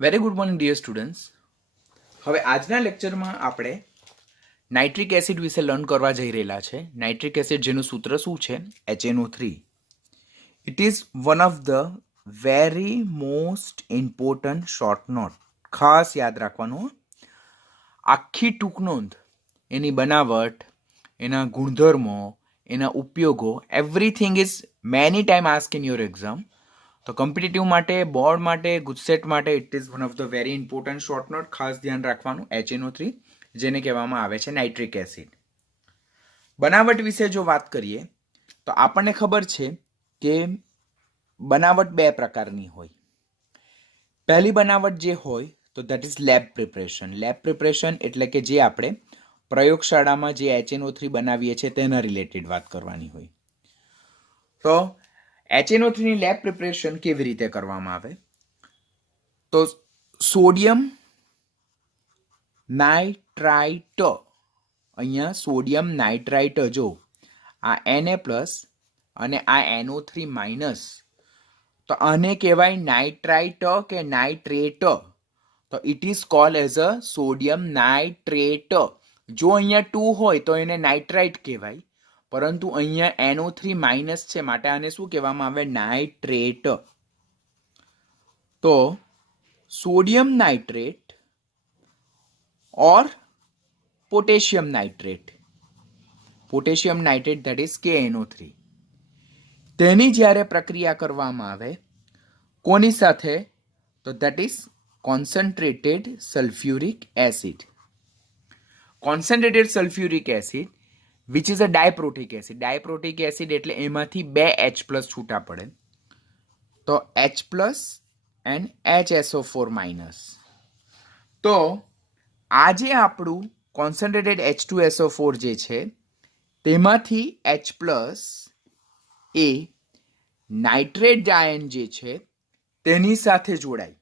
Very good morning dear students. હવે આજના લેક્ચરમાં આપણે નાઇટ્રિક એસિડ વિશે લર્ન કરવા જઈ રહેલા છે. નાઇટ્રિક એસિડ જેનું સૂત્ર શું છે? HNO3. It is one of the very most important short note. ખાસ યાદ રાખવાનું. આખી ટૂંક નોંધ, એની બનાવટ, એના ગુણધર્મો, એના ઉપયોગો, everything is many time ask in your exam. તો કોમ્પિટિટિવ માટે, બોર્ડ માટે, ગુજસેટ માટે it is one of the very important short note. ખાસ ધ્યાન રાખવાનું. HNO3 જેને કહેવામાં આવે છે નાઇટ્રિક એસિડ. બનાવટ વિશે જો વાત કરીએ તો આપણને ખબર છે કે બનાવટ બે પ્રકારની હોય. પહેલી બનાવટ જે હોય તો that is lab preparation. Lab preparation એટલે કે જે આપણે પ્રયોગશાળામાં જે HNO3 બનાવીએ છીએ તેના રિલેટેડ વાત કરવાની હોય. તો HNO3 ની લેબ પ્રિપરેશન કેવી રીતે કરવામાં આવે? તો સોડિયમ નાઇટ્રાઇટ, અહીંયા સોડિયમ નાઇટ્રાઇટ, જો આ Na+ અને આ NO3-, તો આને કહેવાય નાઇટ્રાઇટ કે નાઇટ્રેટ. તો it is called as a sodium nitrate. જો અહીંયા 2 હોય તો એને નાઇટ્રાઇટ કહેવાય, પરંતુ અહીંયા NO3- છે, માટે આને શું કહેવામાં આવે? નાઇટ્રેટ. તો sodium nitrate or potassium nitrate, potassium nitrate that is KNO3, તેની જ્યારે પ્રક્રિયા કરવામાં આવે કોની સાથે? તો that is concentrated sulphuric acid. Concentrated sulphuric acid which is a diprotic acid. Diprotic acid એટલે એમાંથી 2 H+ છૂટા પડે, તો H+ એન્ડ HSO4-. તો આજે આપણું કોન્સન્ટ્રેટેડ H2SO4 જે છે તેમાંથી H+ એ નાઇટ્રેટ આયન જે છે તેની સાથે જોડાય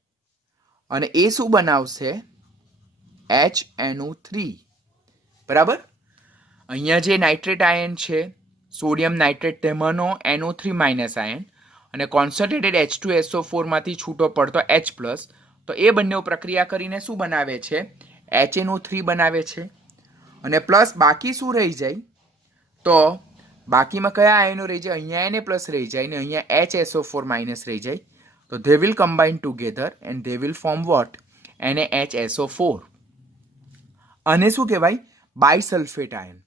અને એ શું બનાવશે? HNO3. બરાબર. અહીંયા જે નાઇટ્રેટ આયન છે સોડિયમ નાઇટ્રેટ, તેમાંનો NO3- આયન અને કોન્સન્ટ્રેટેડ H2SO4 માંથી છૂટો પડતો H+, તો એ બંને પ્રક્રિયા કરીને શું બનાવે છે? HNO3 બનાવે છે. અને પ્લસ બાકી શું રહી જાય? તો બાકીમાં કયા આયનો રહી જાય? અહીંયા Na+ રહી જાય ને અહીંયા HSO4- રહી જાય. તો they will combine together and they will form what? NaHSO4. આને શું કહેવાય? બાયસલ્ફેટ આયન.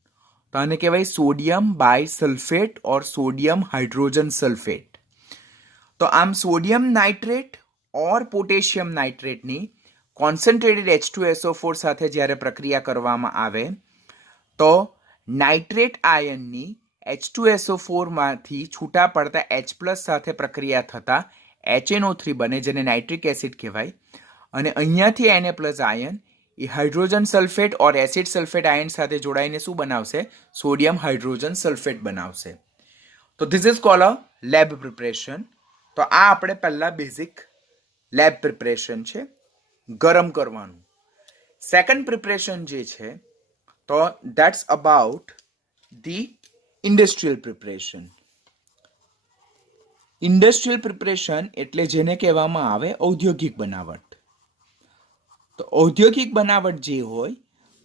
તો આને કહેવાય સોડિયમ બાયસલ્ફેટ ઓર સોડિયમ હાઇડ્રોજન સલ્ફેટ. તો આમ sodium nitrate or potassium નાઇટ્રેટની concentrated H2SO4 સાથે જ્યારે પ્રક્રિયા કરવામાં આવે તો નાઇટ્રેટ આયનની H2SO4 માંથી છૂટા પડતા H+ સાથે પ્રક્રિયા થતા HNO3 બને, જેને નાઇટ્રિક એસિડ કહેવાય. અને અહીંયાથી Na+ આયન એ હાઇડ્રોજન સલ્ફેટ ઓર એસિડ સલ્ફેટ આયન સાથે જોડાઈને શું બનાવશે? સોડિયમ હાઇડ્રોજન સલ્ફેટ બનાવશે. તો this is called a lab preparation. તો આ આપણે પહેલા બેઝિક લેબ પ્રિપરેશન છે, ગરમ કરવાનું. સેકન્ડ પ્રિપરેશન જે છે તો that's about the industrial preparation. Industrial preparation એટલે જેને કહેવામાં આવે ઔદ્યોગિક બનાવટ. તો ઔદ્યોગિક બનાવટ જે હોય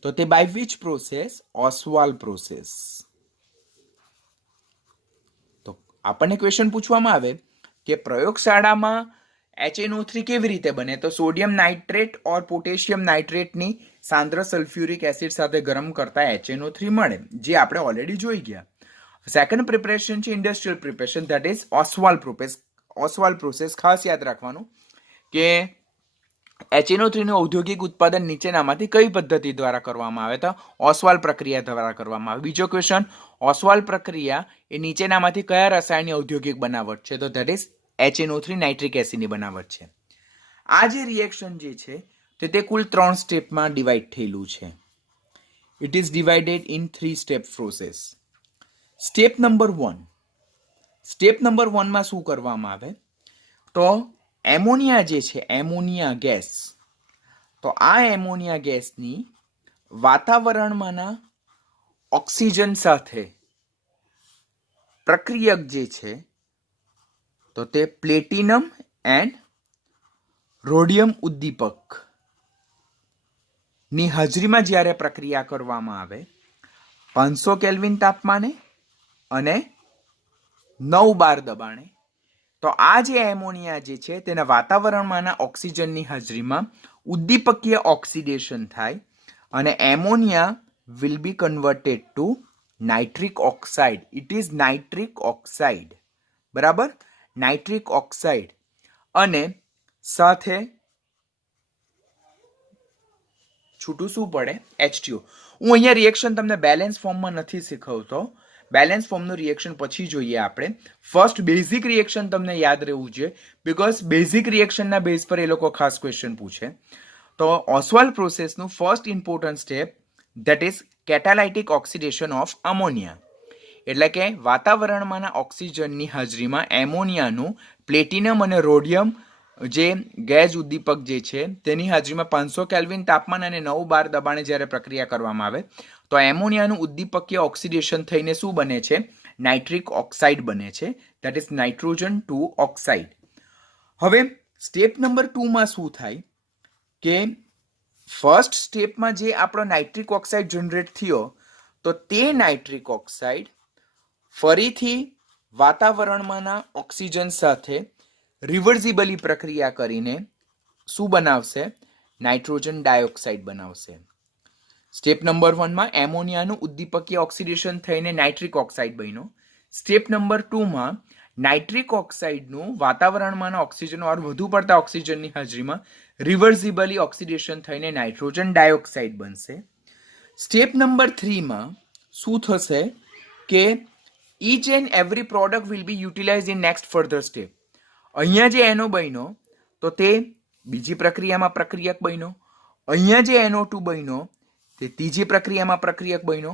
તો તે by which process? Ostwald process. તો આપણને ક્વેશ્ચન પૂછવામાં આવે કે પ્રયોગશાળામાં HNO3 કેવી રીતે બને? તો sodium nitrate or potassium નાઇટ્રેટની સાંદ્ર sulphuric acid સાથે ગરમ કરતા HNO3 મળે, જે આપણે ઓલરેડી જોઈ ગયા. સેકન્ડ પ્રિપરેશન છે industrial preparation, that is Oswal process. Ostwald process ખાસ યાદ રાખવાનું કે HNO3 નું ઔદ્યોગિક ઉત્પાદન નીચેનામાંથી કઈ પદ્ધતિ દ્વારા કરવામાં આવે? તો ઓસ્વાલ પ્રક્રિયા દ્વારા કરવામાં આવે. બીજો ક્વેશ્ચન, ઓસ્વાલ પ્રક્રિયા એ નીચેનામાંથી કયા રસાયણની ઔદ્યોગિક બનાવટ છે? તો ધેટ ઇઝ HNO3 નાઇટ્રિક એસિડની બનાવટ છે. આ જે રિએક્શન જે છે તે કુલ 3 સ્ટેપમાં ડિવાઈડ થયેલું છે. It is divided in 3 step process. Step number 1. Step number 1 માં શું કરવામાં આવે? તો એમોનિયા જે છે, એમોનિયા ગેસ, તો આ એમોનિયા ગેસની વાતાવરણમાંના ઓક્સિજન સાથે પ્રક્રિયક જે છે તો તે પ્લેટિનમ એન્ડ રોડિયમ ઉદ્દીપકની હાજરીમાં જ્યારે પ્રક્રિયા કરવામાં આવે 500 કેલ્વિન તાપમાને અને 9 બાર દબાણે, તો આ જે એમોનિયા જે છે તેના વાતાવરણમાંના ઓક્સિજનની હાજરીમાં ઉદ્દીપકીય ઓક્સિડેશન થાય અને ammonia will be converted to nitric oxide. It is nitric oxide. બરાબર, નાઇટ્રિક ઓક્સાઇડ અને સાથે છૂટું શું પડે? H2O. હું અહીંયા રિએક્શન તમને બેલેન્સ ફોર્મમાં નથી શીખવતો. બેલેન્સ ફોર્મનું રિએક્શન પછી જોઈએ આપણે. ફર્સ્ટ બેઝિક રિએક્શન તમને યાદ રહેવું જોઈએ, બીકોઝ બેઝિક રિએક્શનના બેઝ પર એ લોકો ખાસ ક્વેશ્ચન પૂછે. તો ઓસ્વાલ્ડ પ્રોસેસનું first important step that is catalytic oxidation of ammonia. એટલે કે વાતાવરણમાંના ઓક્સિજનની હાજરીમાં એમોનિયાનું પ્લેટિનમ અને રોડિયમ જે ગેસ ઉદ્દીપક જે છે તેની હાજરીમાં 500 કેલ્વિન તાપમાન અને 9 બાર દબાણે જ્યારે પ્રક્રિયા કરવામાં આવે તો એમોનિયાનું ઉદ્દીપકીય ઓક્સિડેશન થઈને શું બને છે? નાઇટ્રિક ઓક્સાઇડ બને છે. That is nitrogen 2 oxide. હવે સ્ટેપ નંબર 2 માં શું થાય કે ફર્સ્ટ સ્ટેપમાં જે આપણો નાઇટ્રિક ઓક્સાઇડ જનરેટ થયો તો તે નાઇટ્રિક ઓક્સાઇડ ફરીથી વાતાવરણમાંના ઓક્સિજન સાથે રિવર્સિબલી પ્રક્રિયા કરીને શું બનાવશે? નાઇટ્રોજન ડાયોક્સાઇડ બનાવશે. સ્ટેપ નંબર 1 માં એમોનિયાનું ઉદ્દીપકીય ઓક્સિડેશન થઈને નાઇટ્રિક ઓક્સાઇડ બન્યો. સ્ટેપ નંબર 2 માં નાઇટ્રિક ઓક્સાઇડનું વાતાવરણમાંના ઓક્સિજન ઓર વધુ પડતા ઓક્સિજનની હાજરીમાં રિવર્સિબલી ઓક્સિડેશન થઈને નાઇટ્રોજન ડાયોક્સાઇડ બનશે. સ્ટેપ નંબર 3 માં શું થશે કે each and every product will be utilized in next further step. અહીંયા જે NO બન્યો તો તે બીજી પ્રક્રિયામાં પ્રક્રિયક બન્યો. અહીંયા જે NO2 બન્યો તે ત્રીજી પ્રક્રિયામાં પ્રક્રિયક બન્યો.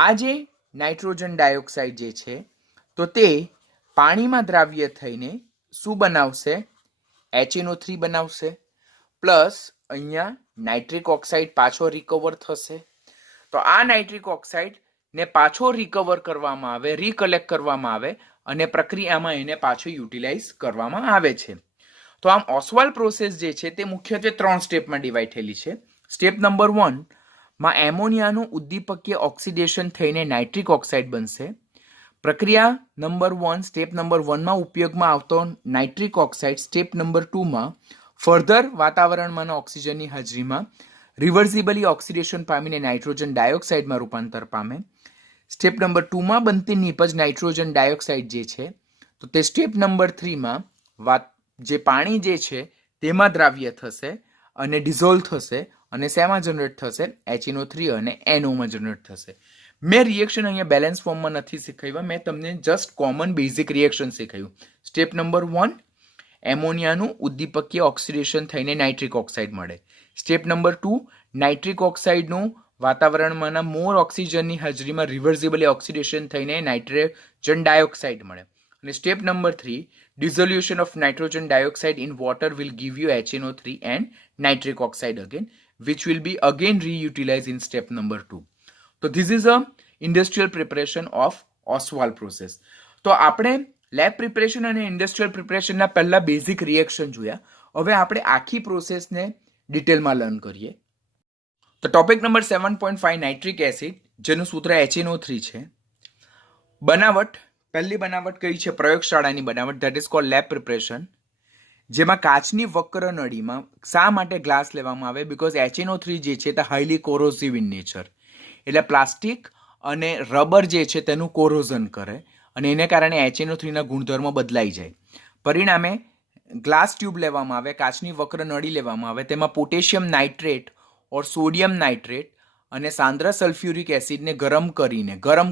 આ જે નાઇટ્રોજન ડાયોક્સાઇડ જે છે તો તે પાણીમાં દ્રાવ્ય થઈને શું બનાવશે? HNO3 બનાવશે. પ્લસ અહીંયા નાઇટ્રિક ઓક્સાઇડ પાછો રિકવર થશે. તો આ નાઇટ્રિક ઓક્સાઇડ ને પાછો રિકવર કરવામાં આવે, રિકલેક્ટ કરવામાં આવે અને પ્રક્રિયામાં એને પાછો યુટિલાઇઝ કરવામાં આવે છે. તો આમ ઓસ્વાલ્ડ પ્રોસેસ જે છે તે મુખ્યત્વે 3 સ્ટેપમાં ડિવાઈડ થયેલી છે. સ્ટેપ નંબર 1 માં એમોનિયાનું ઉદ્દીપકીય ઓક્સિડેશન થઈને નાઇટ્રિક ઓક્સાઇડ બનશે. પ્રક્રિયા નંબર 1 સ્ટેપ નંબર 1 માં ઉપયોગમાં આવતો નાઇટ્રિક ઓક્સાઇડ સ્ટેપ નંબર 2 માં ફર્ધર વાતાવરણમાંના ઓક્સિજનની હાજરીમાં રિવર્સિબલી ઓક્સિડેશન પામીને નાઇટ્રોજન ડાયોક્સાઇડમાં રૂપાંતર પામે. સ્ટેપ નંબર 2 માં બનતી નીપજ નાઇટ્રોજન ડાયોક્સાઇડ જે છે તો તે સ્ટેપ નંબર 3 માં જે પાણી જે છે તેમાં દ્રાવ્ય થશે અને ડિઝોલ્વ થશે અને શેમાં જનરેટ થશે? HNO3 અને NO માં જનરેટ થશે. મેં રિએક્શન અહીંયા બેલેન્સ ફોર્મમાં નથી શીખવ્યા, મેં તમને જસ્ટ કોમન બેઝિક રિએક્શન શીખવ્યું. સ્ટેપ નંબર 1 એમોનિયાનું ઉદ્દીપકીય ઓક્સિડેશન થઈને નાઇટ્રિક ઓક્સાઇડ મળે. સ્ટેપ નંબર 2 નાઇટ્રિક ઓક્સાઇડનું વાતાવરણમાંના મોર ઓક્સિજનની હાજરીમાં રિવર્સિબલી ઓક્સિડેશન થઈને નાઇટ્રોજન ડાયોક્સાઇડ મળે. અને step number 3 dissolution of nitrogen dioxide in water will give you HNO3 and nitric oxide again which will be again reutilized in step number 2. So this is a industrial preparation of Ostwald process. તો આપણે lab preparation અને industrial પ્રિપરેશનના પહેલા basic reaction જોયા. હવે આપણે આખી પ્રોસેસને ડિટેલમાં લર્ન કરીએ. તો ટોપિક નંબર 7.5 નાઇટ્રિક એસિડ જેનું સૂત્ર HNO3 છે. બનાવટ, પહેલી બનાવટ કઈ છે? પ્રયોગશાળાની બનાવટ, that is cold lab preparation. જેમાં કાચની વક્ર નળીમાં શા માટે ગ્લાસ લેવામાં આવે? બીકોઝ HNO3 જે છે તે હાઈલી કોરોસિવ ઇન નેચર, એટલે પ્લાસ્ટિક અને રબર જે છે તેનું કોરોઝન કરે અને એને કારણે HNO3 ના ગુણધર્મો બદલાઈ જાય. પરિણામે ગ્લાસ ટ્યુબ લેવામાં આવે, કાચની વક્ર નળી લેવામાં આવે, તેમાં પોટેશિયમ નાઇટ્રેટ ઓર સોડિયમ નાઇટ્રેટ અને સાંદ્ર સલ્ફ્યુરિક એસિડને ગરમ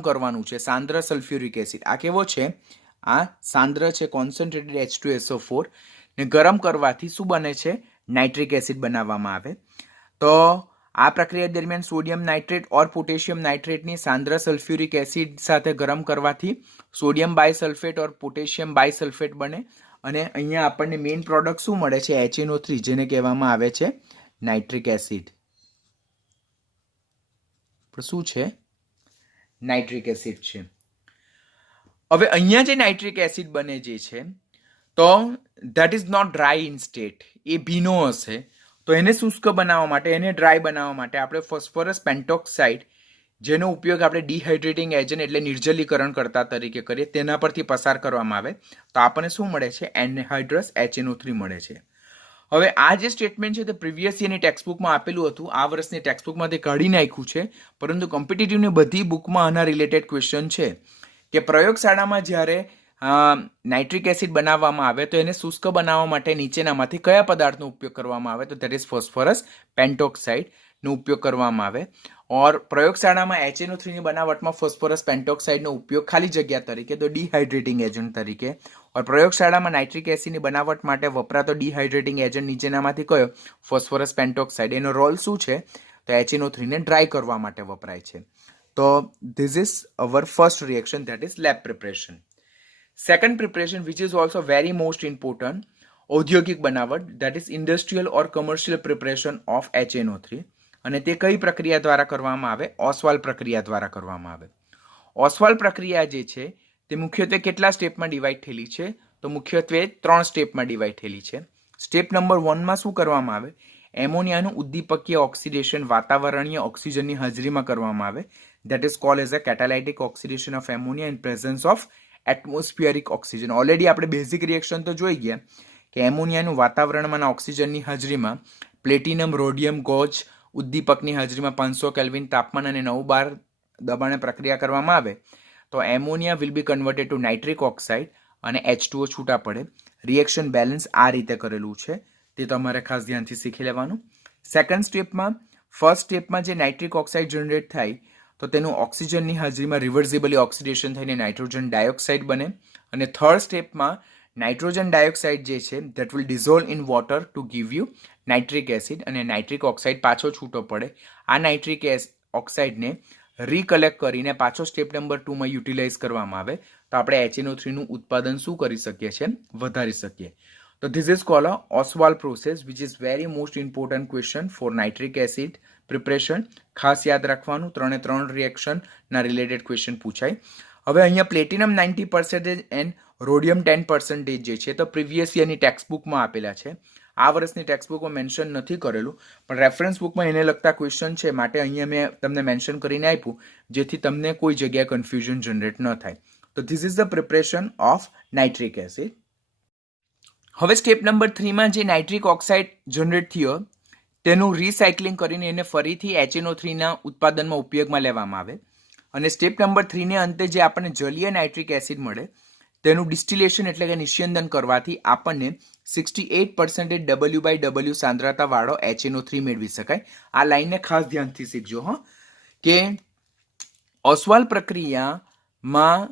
કરવાનું છે. સાંદ્ર સલ્ફ્યુરિક એસિડ આ કેવો છે? આ સાંદ્ર છે, કોન્સન્ટ્રેટેડ H2SO4 ને ગરમ કરવાથી શું બને છે? નાઇટ્રિક એસિડ બનાવવામાં આવે. તો આ પ્રક્રિયા દરમિયાન sodium nitrate or potassium નાઇટ્રેટની સાંદ્ર sulphuric acid સાથે ગરમ કરવાથી સોડિયમ બાયસલ્ફેટ ઓર પોટેશિયમ બાયસલ્ફેટ બને અને અહીંયા આપણને મેઇન પ્રોડક્ટ શું મળે છે? HNO3 જેને કહેવામાં આવે છે નાઇટ્રિક એસિડ. શું છે? નાઇટ્રિક એસિડ છે. હવે અહીંયા જે નાઇટ્રિક એસિડ બને જે છે તો that is not dry in state, એ ભીનો હશે. તો એને શુષ્ક બનાવવા માટે, એને ડ્રાય બનાવવા માટે આપણે ફોસ્ફરસ પેન્ટોક્સાઇડ, જેનો ઉપયોગ આપણે ડિહાઇડ્રેટિંગ એજન્ટ એટલે નિર્જલીકરણ કરતા તરીકે કરીએ, તેના પરથી પસાર કરવામાં આવે તો આપણને શું મળે છે? એનહાઇડ્રસ HNO3 મળે છે. હવે આ જે સ્ટેટમેન્ટ છે તે પ્રીવિયસ યરની ટેક્સ્ટબુકમાં આપેલું હતું, આ વર્ષની ટેક્સ્ટબુકમાં તે કાઢી નાખ્યું છે, પરંતુ કોમ્પિટિટિવની બધી બુકમાં આના રિલેટેડ ક્વેશ્ચન છે કે પ્રયોગશાળામાં જ્યારે નાઇટ્રિક એસિડ બનાવવામાં આવે તો એને શુષ્ક બનાવવા માટે નીચેનામાંથી કયા પદાર્થનો ઉપયોગ કરવામાં આવે? તો ધેટ ઇઝ ફોસ્ફરસ પેન્ટોક્સાઇડનો ઉપયોગ કરવામાં આવે. ઓર પ્રયોગશાળામાં HNO3ની બનાવટમાં ફોસ્ફરસ પેન્ટોક્સાઇડનો ઉપયોગ ખાલી જગ્યા તરીકે, તો ડિહાઇડ્રેટિંગ એજન્ટ તરીકે. ઓર પ્રયોગશાળામાં નાઇટ્રિક એસિડની બનાવટ માટે વપરાતો ડિહાઇડ્રેટિંગ એજન્ટ નીચેનામાંથી કયો? ફોસ્ફરસ પેન્ટોક્સાઇડ. એનો રોલ શું છે? તો HNO3ને ડ્રાય કરવા માટે વપરાય છે. તો this is our first reaction, that is lab preparation. Second preparation which is also very most important, ઔદ્યોગિક બનાવટ, that is industrial or commercial preparation of HNO3. અને તે કઈ પ્રક્રિયા દ્વારા કરવામાં આવે? ઓસ્વાલ પ્રક્રિયા દ્વારા કરવામાં આવે. ઓસ્વાલ પ્રક્રિયા જે છે તે મુખ્યત્વે કેટલા સ્ટેપમાં ડિવાઈડ થયેલી છે? તો મુખ્યત્વે 3 સ્ટેપમાં ડિવાઈડ થયેલી છે. સ્ટેપ નંબર 1માં શું કરવામાં આવે? એમોનિયાનું ઉદ્દીપકીય ઓક્સિડેશન વાતાવરણીય ઓક્સિજનની હાજરીમાં કરવામાં આવે. That is called as a catalytic oxidation of ammonia in presence of atmospheric oxygen. Already આપણે બેઝિક રિએક્શન તો જોઈ ગયા કે એમોનિયાનું વાતાવરણમાં ઓક્સિજનની હાજરીમાં પ્લેટિનમ, રોડિયમ, ગોઝ ઉદ્દીપકની હાજરીમાં 500 કેલ્વિન તાપમાન અને 9 બાર દબાણે પ્રક્રિયા કરવામાં આવે તો ammonia will be converted to nitric oxide અને H2O છૂટા પડે. રિએક્શન બેલેન્સ આ રીતે કરેલું છે, તે તમારે ખાસ ધ્યાનથી શીખી લેવાનું. સેકન્ડ સ્ટેપમાં, ફર્સ્ટ સ્ટેપમાં જે નાઇટ્રિક ઓક્સાઇડ જનરેટ થાય તો તેનું ઓક્સિજનની હાજરીમાં રિવર્સિબલી ઓક્સિડેશન થઈને નાઇટ્રોજન ડાયોક્સાઇડ બને. અને થર્ડ સ્ટેપમાં નાઇટ્રોજન ડાયોક્સાઇડ જે છે that will dissolve in water to give you nitric acid, અને નાઇટ્રિક ઓક્સાઇડ પાછો છૂટો પડે. આ નાઇટ્રિક ઓક્સાઇડને રીકલેક્ટ કરીને પાછો સ્ટેપ નંબર 2માં યુટિલાઇઝ કરવામાં આવે તો આપણે HNO3નું ઉત્પાદન શું કરી શકીએ છીએ? વધારી શકીએ. તો this is called a Ostwald process which is very most important question for nitric acid preparation. ખાસ યાદ રાખવાનું, 3 રિએક્શનના રિલેટેડ ક્વેશ્ચન પૂછાય. હવે અહીંયા પ્લેટિનમ 90% એન્ડ રોડિયમ 10% જે છે તો પ્રીવિયસ યરની ટેક્સ્ટબુકમાં આપેલા છે. આ વર્ષની ટેક્સ્ટબુકમાં મેન્શન નથી કરેલું, પણ રેફરન્સ બુકમાં એને લગતા ક્વેશ્ચન છે, માટે અહીંયા મેં તમને મેન્શન કરીને આપ્યું જેથી તમને કોઈ જગ્યાએ કન્ફ્યુઝન જનરેટ ન થાય. તો this is the preparation of nitric acid. હવે સ્ટેપ નંબર 3માં જે નાઇટ્રિક ઓક્સાઇડ જનરેટ થયો તેનું રિસાયકલિંગ કરીને એને ફરીથી HNO3ના ઉત્પાદનમાં ઉપયોગમાં લેવામાં આવે. અને સ્ટેપ નંબર 3ને અંતે જે આપણને જલીય નાઇટ્રિક એસિડ મળે તેનું ડિસ્ટિલેશન એટલે કે નિસ્યંદન કરવાથી આપણને 68% W/W સાંદ્રતાવાળો HNO3 મેળવી શકાય. આ લાઈનને ખાસ ધ્યાનથી શીખજો કે ઓસ્વાલ પ્રક્રિયામાં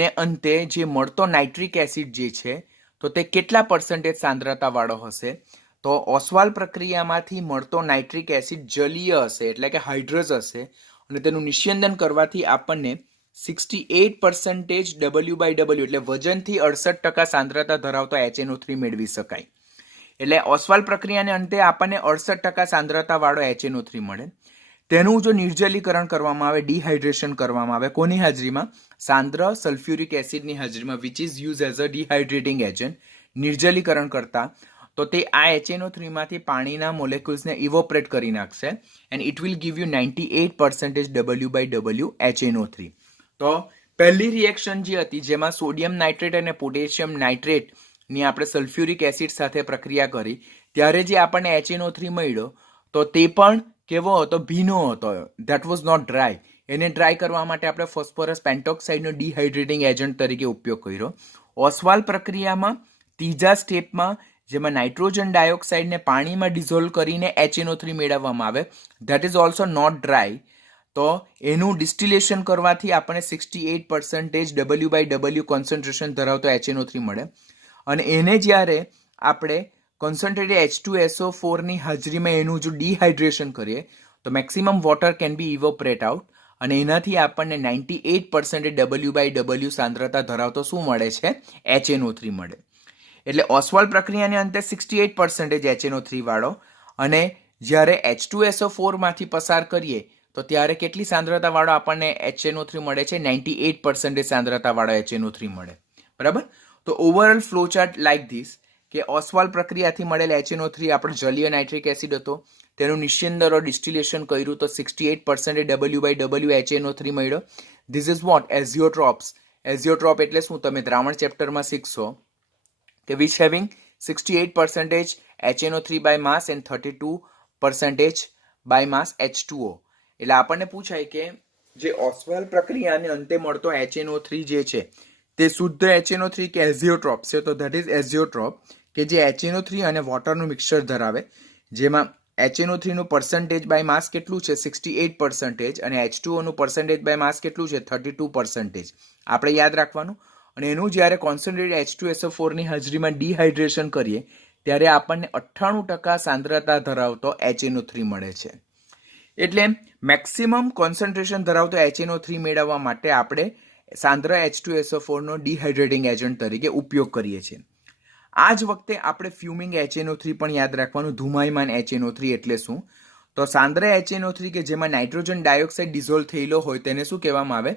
ને અંતે જે મળતો નાઇટ્રિક એસિડ જે છે તો તે કેટલા % સાંદ્રતાવાળો હશે? તો ઓસ્વાલ પ્રક્રિયામાંથી મળતો નાઇટ્રિક એસિડ જલીય હશે એટલે કે હાઇડ્રસ હશે, અને તેનું નિસ્યંદન કરવાથી આપણને 68% W/W એટલે વજનથી 68% સાંદ્રતા ધરાવતો HNO3 મેળવી શકાય. એટલે ઓસ્વાલ પ્રક્રિયાને અંતે આપણને 68% સાંદ્રતાવાળો HNO3 મળે. તેનું જો નિર્જલીકરણ કરવામાં આવે, ડિહાઇડ્રેશન કરવામાં આવે, કોની હાજરીમાં? સાંદ્ર સલ્ફ્યુરિક એસિડની હાજરીમાં, which is use as a dehydrating agent. નિર્જલીકરણ કરતા તો તે આ HNO3 માંથી પાણીના મોલેક્યુલ્સને ઇવોપરેટ કરી નાખશે and it will give you 98% W/W HNO3. તો પહેલી રિએક્શન જે હતી જેમાં સોડિયમ નાઇટ્રેટ અને પોટેશિયમ નાઇટ્રેટની આપણે સલ્ફ્યુરિક એસિડ સાથે પ્રક્રિયા કરી ત્યારે જે આપણને HNO3 મળ્યો તો તે પણ કેવો હતો? ભીનો હતો. That was not dry. એને ડ્રાય કરવા માટે આપણે ફોસ્ફરસ પેન્ટોક્સાઇડનો ડિહાઇડ્રેટિંગ એજન્ટ તરીકે ઉપયોગ કર્યો. ઓસ્વાલ પ્રક્રિયામાં ત્રીજા સ્ટેપમાં જેમાં નાઇટ્રોજન ડાયોક્સાઇડને પાણીમાં ડિઝોલ્વ કરીને HNO3 મેળવવામાં આવે, that is also not dry. તો એનું ડિસ્ટિલેશન કરવાથી આપણને 68% W/W કોન્સન્ટ્રેશન ધરાવતો HNO3 મળે. અને એને જ્યારે આપણે કોન્સન્ટ્રેટેડ H2SO4ની હાજરીમાં એનું જો ડિહાઇડ્રેશન કરીએ તો maximum water can be evaporate out, અને એનાથી આપણને 98% W/W સાંદ્રતા ધરાવતો શું મળે છે? HNO3 મળે. એટલે ઓસ્વાલ પ્રક્રિયાને અંતે 68% HNO3 વાળો, અને જ્યારે H2SO4 માંથી પસાર કરીએ તો ત્યારે કેટલી સાંદ્રતાવાળો આપણને HNO3 મળે છે? 98% સાંદ્રતાવાળો HNO3 મળે. બરાબર? તો overall flow chart like this કે ઓસ્વાલ પ્રક્રિયાથી મળેલ HNO3 આપણો જલીય નાઇટ્રિક એસિડ હતો. તેનું નિશ્ચિંદરો ડિસ્ટિલેશન કર્યું તો 68% W/W HNO3 મળ્યો. This is what azeotropes. Azeotrope એટલે શું તમે દ્રાવણ ચેપ્ટરમાં શીખશો કે which having 68% HNO3 by mass and 32% by mass H2O. એટલે આપણને પૂછાય કે જે ઓસ્વાલ પ્રક્રિયાને અંતે મળતો HNO3 જે છે તે શુદ્ધ HNO3 કે એઝિયોટ્રોપ છે. તો ધેટ ઇઝ એઝિયોટ્રોપ કે જે HNO3 અને વોટરનું મિક્સચર ધરાવે, જેમાં HNO3 નું પર્સન્ટેજ બાય માસ કેટલું છે 68% અને H2O નું પર્સન્ટેજ બાય માસ કેટલું છે 32%. આપણે યાદ રાખવાનું. અને એનું જ્યારે કોન્સન્ટ્રેટેડ H2SO4 ની હાજરીમાં ડિહાઇડ્રેશન કરીએ ત્યારે આપણને 98% સાંદ્રતા ધરાવતો HNO3 મળે છે. એટલે મેક્સિમમ કોન્સન્ટ્રેશન ધરાવતો HNO3 મેળવવા માટે આપણે સાંદ્ર H2SO4 નો ડિહાઇડ્રેટિંગ એજન્ટ તરીકે ઉપયોગ કરીએ છીએ. આ જ વખતે આપણે ફ્યુમિંગ HNO3 પણ યાદ રાખવાનું. ધુમાયમાન HNO3 એટલે શું? તો સાંદ્ર HNO3 કે જેમાં નાઇટ્રોજન ડાયોક્સાઇડ ડિઝોલ્વ થયેલો હોય તેને શું કહેવામાં આવે?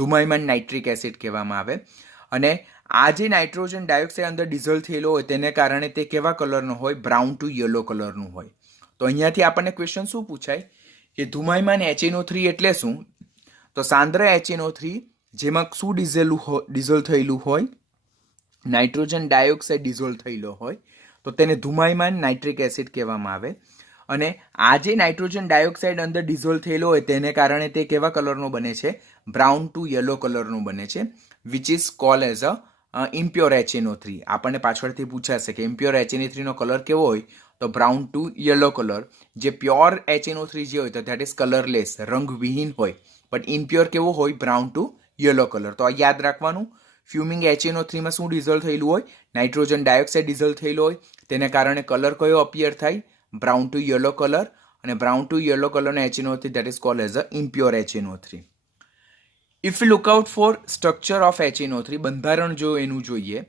ધુમાયમાન નાઇટ્રિક એસિડ કહેવામાં આવે. અને આ જે નાઇટ્રોજન ડાયોક્સાઇડ અંદર ડિઝોલ્વ થયેલો હોય તેને કારણે તે કેવા કલરનો હોય? બ્રાઉન ટુ યલો કલરનું હોય. તો અહીંયાથી આપણને ક્વેશ્ચન શું પૂછાય કે ધુમાયમાન HNO3 એટલે શું? તો સાંદ્ર HNO3 જેમાં શું ડિઝોલ્વ થયેલું હોય? નાઇટ્રોજન ડાયોક્સાઇડ ડિઝોલ્વ થયેલો હોય તો તેને ધુમાયમાન નાઇટ્રિક એસિડ કહેવામાં આવે. અને આ જે નાઇટ્રોજન ડાયોક્સાઇડ અંદર ડિઝોલ્વ થયેલો હોય તેને કારણે તે કેવા કલરનો બને છે? બ્રાઉન ટુ યલો કલરનું બને છે, which is called as a impure HNO3. આપણને પાછળથી પૂછાશે કે ઇમ્પ્યોર HNO3 નો કલર કેવો હોય? તો બ્રાઉન ટુ યલો કલર. જે પ્યોર HNO3 જે હોય તો ધેટ ઇઝ કલરલેસ, રંગવિહીન હોય. બટ ઇમ્પ્યોર કેવો હોય? Brown to yellow colour. તો આ યાદ રાખવાનું. ફ્યુમિંગ HNO3 માં શું ડિઝોલ્વ થયેલું હોય? નાઇટ્રોજન ડાયોક્સાઇડ ડિઝોલ્વ થયેલો હોય. તેને કારણે કલર કયો અપિયર થાય? Brown to yellow colour. અને બ્રાઉન ટુ યલો કલરનો HNO3 that is called as a impure HNO3. If you look out for structure of HNO3, બંધારણ જો એનું જોઈએ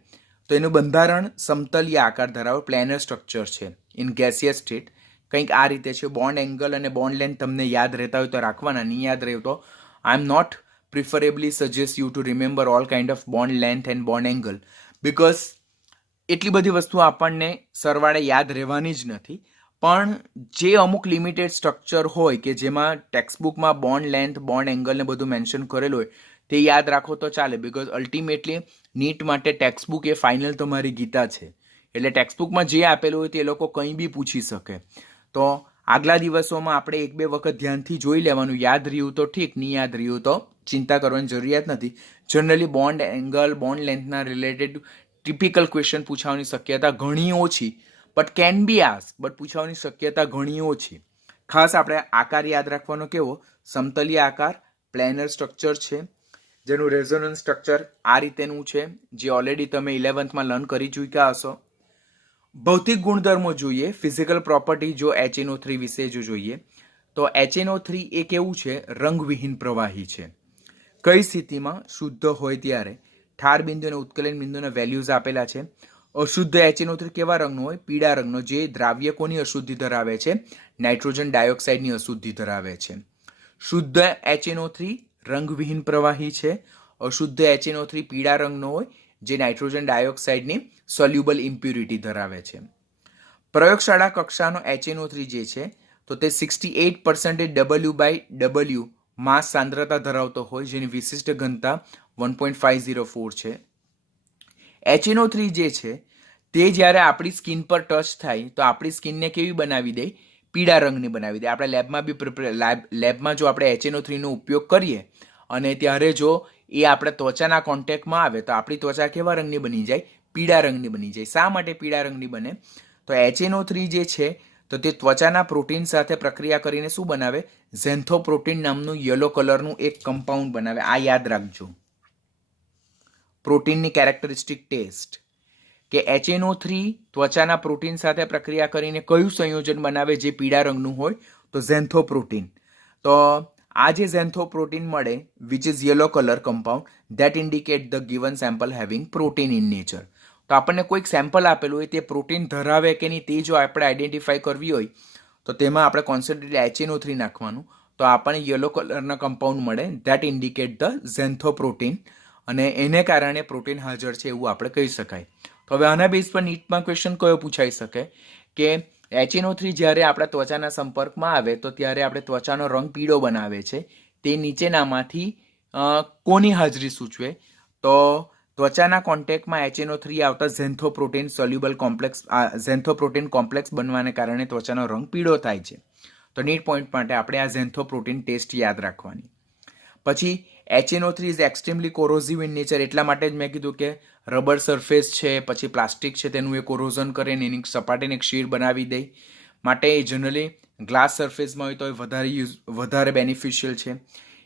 તો એનું બંધારણ સમતલીય આકાર ધરાવે, પ્લેનર સ્ટ્રક્ચર છે ઇન ગેસિયસ સ્ટેટ. કંઈક આ રીતે છે. બોન્ડ એંગલ અને બોન્ડ લેન્થ તમને યાદ રહેતા હોય તો રાખવાના, નહીં યાદ રહે તો I am not preferably suggest you to remember all kind of bond length and bond angle, because એટલી બધી વસ્તુ આપણને સરવાળે યાદ રહેવાની જ નથી. પણ જે અમુક લિમિટેડ સ્ટ્રક્ચર હોય કે જેમાં ટેક્સ્ટબુકમાં બોન્ડ લેન્થ, બોન્ડ એંગલ ને બધું મેન્શન કરેલું હોય તે યાદ રાખો તો ચાલે. બિકોઝ અલ્ટિમેટલી નીટ માટે ટેક્સ્ટબુક એ ફાઇનલ તમારી ગીતા છે. એટલે ટેક્સ્ટબુકમાં જે આપેલું હોય તે લોકો કંઈ બી પૂછી શકે. તો આગલા દિવસોમાં આપણે 1-2 વખત ધ્યાનથી જોઈ લેવાનું. યાદ રહ્યું તો ઠીક, નહીં યાદ રહ્યું તો ચિંતા કરવાની જરૂરિયાત નથી. જનરલી બોન્ડ એંગલ, બોન્ડ લેન્થના રિલેટેડ ટિપિકલ ક્વેશ્ચન પૂછવાની શક્યતા ઘણી ઓછી, but can be ask, but પૂછવાની શક્યતા ઘણી ઓછી. ખાસ આપણે આકાર યાદ રાખવાનો કેવો? સમતલીય આકાર, પ્લેનર સ્ટ્રક્ચર છે જેનું રેઝોનન્સ સ્ટ્રક્ચર આ રીતેનું છે, જે ઓલરેડી તમે 11th લર્ન કરી ચૂક્યા હશો. ભૌતિક ગુણધર્મો જોઈએ, ફિઝિકલ પ્રોપર્ટી જો HNO3 વિશે જો જોઈએ તો HNO3 એ કેવું છે? રંગવિહીન પ્રવાહી છે. કઈ સ્થિતિમાં? શુદ્ધ હોય ત્યારે. ઠાર બિંદુ અને ઉત્કલન બિંદુના વેલ્યુઝ આપેલા છે. અશુદ્ધ HNO3 કેવા રંગનો હોય? પીળા રંગનો. જે દ્રાવ્ય કોની અશુદ્ધિ ધરાવે છે? નાઇટ્રોજન ડાયોક્સાઇડની અશુદ્ધિ ધરાવે છે. શુદ્ધ HNO3 રંગવિહીન પ્રવાહી છે. અશુદ્ધ HNO3 પીળા રંગનો હોય જે નાઇટ્રોજન ડાયોક્સાઇડની સોલ્યુબલ ઇમ્પ્યુરિટી ધરાવે છે. પ્રયોગશાળા કક્ષાનો HNO3 જે છે તો તે 68% W/W માસ સાંદ્રતા ધરાવતો હોય, જેની વિશિષ્ટ ઘનતા 1.504 છે. HNO3 જે છે તે જ્યારે આપણી સ્કિન પર ટચ થાય તો આપણી સ્કિનને કેવી બનાવી દે? પીળા રંગની બનાવી દે. આપણે લેબમાં જો આપણે HNO3 નો ઉપયોગ કરીએ અને ત્યારે જો એ આપણે ત્વચાના કોન્ટેક્ટમાં આવે તો આપણી ત્વચા કેવા રંગની બની જાય? પીળા રંગની બની જાય. શા માટે પીળા રંગની બને? તો HNO3 જે છે તો તે ત્વચાના પ્રોટીન સાથે પ્રક્રિયા કરીને શું બનાવે? ઝેન્થોપ્રોટીન નામનું યલો કલરનું એક કમ્પાઉન્ડ બનાવે. આ યાદ રાખજો. પ્રોટીનની કેરેક્ટરિસ્ટિક ટેસ્ટ કે HNO3 ત્વચાના પ્રોટીન સાથે પ્રક્રિયા કરીને કયું સંયોજન બનાવે જે પીળા રંગનું હોય? તો ઝેન્થોપ્રોટીન. તો આ જે ઝેન્થોપ્રોટીન મળે which is yellow colour compound, that indicate the given sample having protein in nature. તો આપણને કોઈક સેમ્પલ આપેલું હોય તે પ્રોટીન ધરાવે કે નહીં તે જો આપણે આઈડેન્ટિફાઈ કરવી હોય તો તેમાં આપણે કોન્સન્ટ્રેટેડ HNO3 નાખવાનું. તો આપણને યલો કલરના કમ્પાઉન્ડ મળે, ધેટ ઇન્ડિકેટ ધ ઝેન્થોપ્રોટીન. અને એને કારણે પ્રોટીન હાજર છે એવું આપણે કહી શકાય. તો હવે આના બેઝ પર નીટમાં ક્વેશ્ચન કયો પૂછાઈ શકે કે HNO3 જ્યારે આપણા ત્વચાના સંપર્કમાં આવે તો ત્યારે આપણે ત્વચાનો રંગ પીળો બનાવે છે. તે નીચેનામાંથી કોની હાજરી સૂચવે? તો ત્વચાના કોન્ટેક્ટમાં HNO3 આવતા ઝેન્થોપ્રોટીન સોલ્યુબલ કોમ્પ્લેક્સ ઝેન્થોપ્રોટીન કોમ્પ્લેક્સ બનવાને કારણે ત્વચાનો રંગ પીળો થાય છે. તો નીટ પોઈન્ટ માટે આપણે આ ઝેન્થોપ્રોટીન ટેસ્ટ યાદ રાખવાની. પછી HNO3 is extremely corrosive in nature. એટલા માટે જ મેં કીધું કે રબર સરફેસ છે, પછી પ્લાસ્ટિક છે, તેનું એ કોરોઝન કરે ને એની સપાટીને એક શીટ બનાવી દે. માટે એ જનરલી ગ્લાસ સરફેસમાં હોય તો એ વધારે બેનિફિશિયલ છે.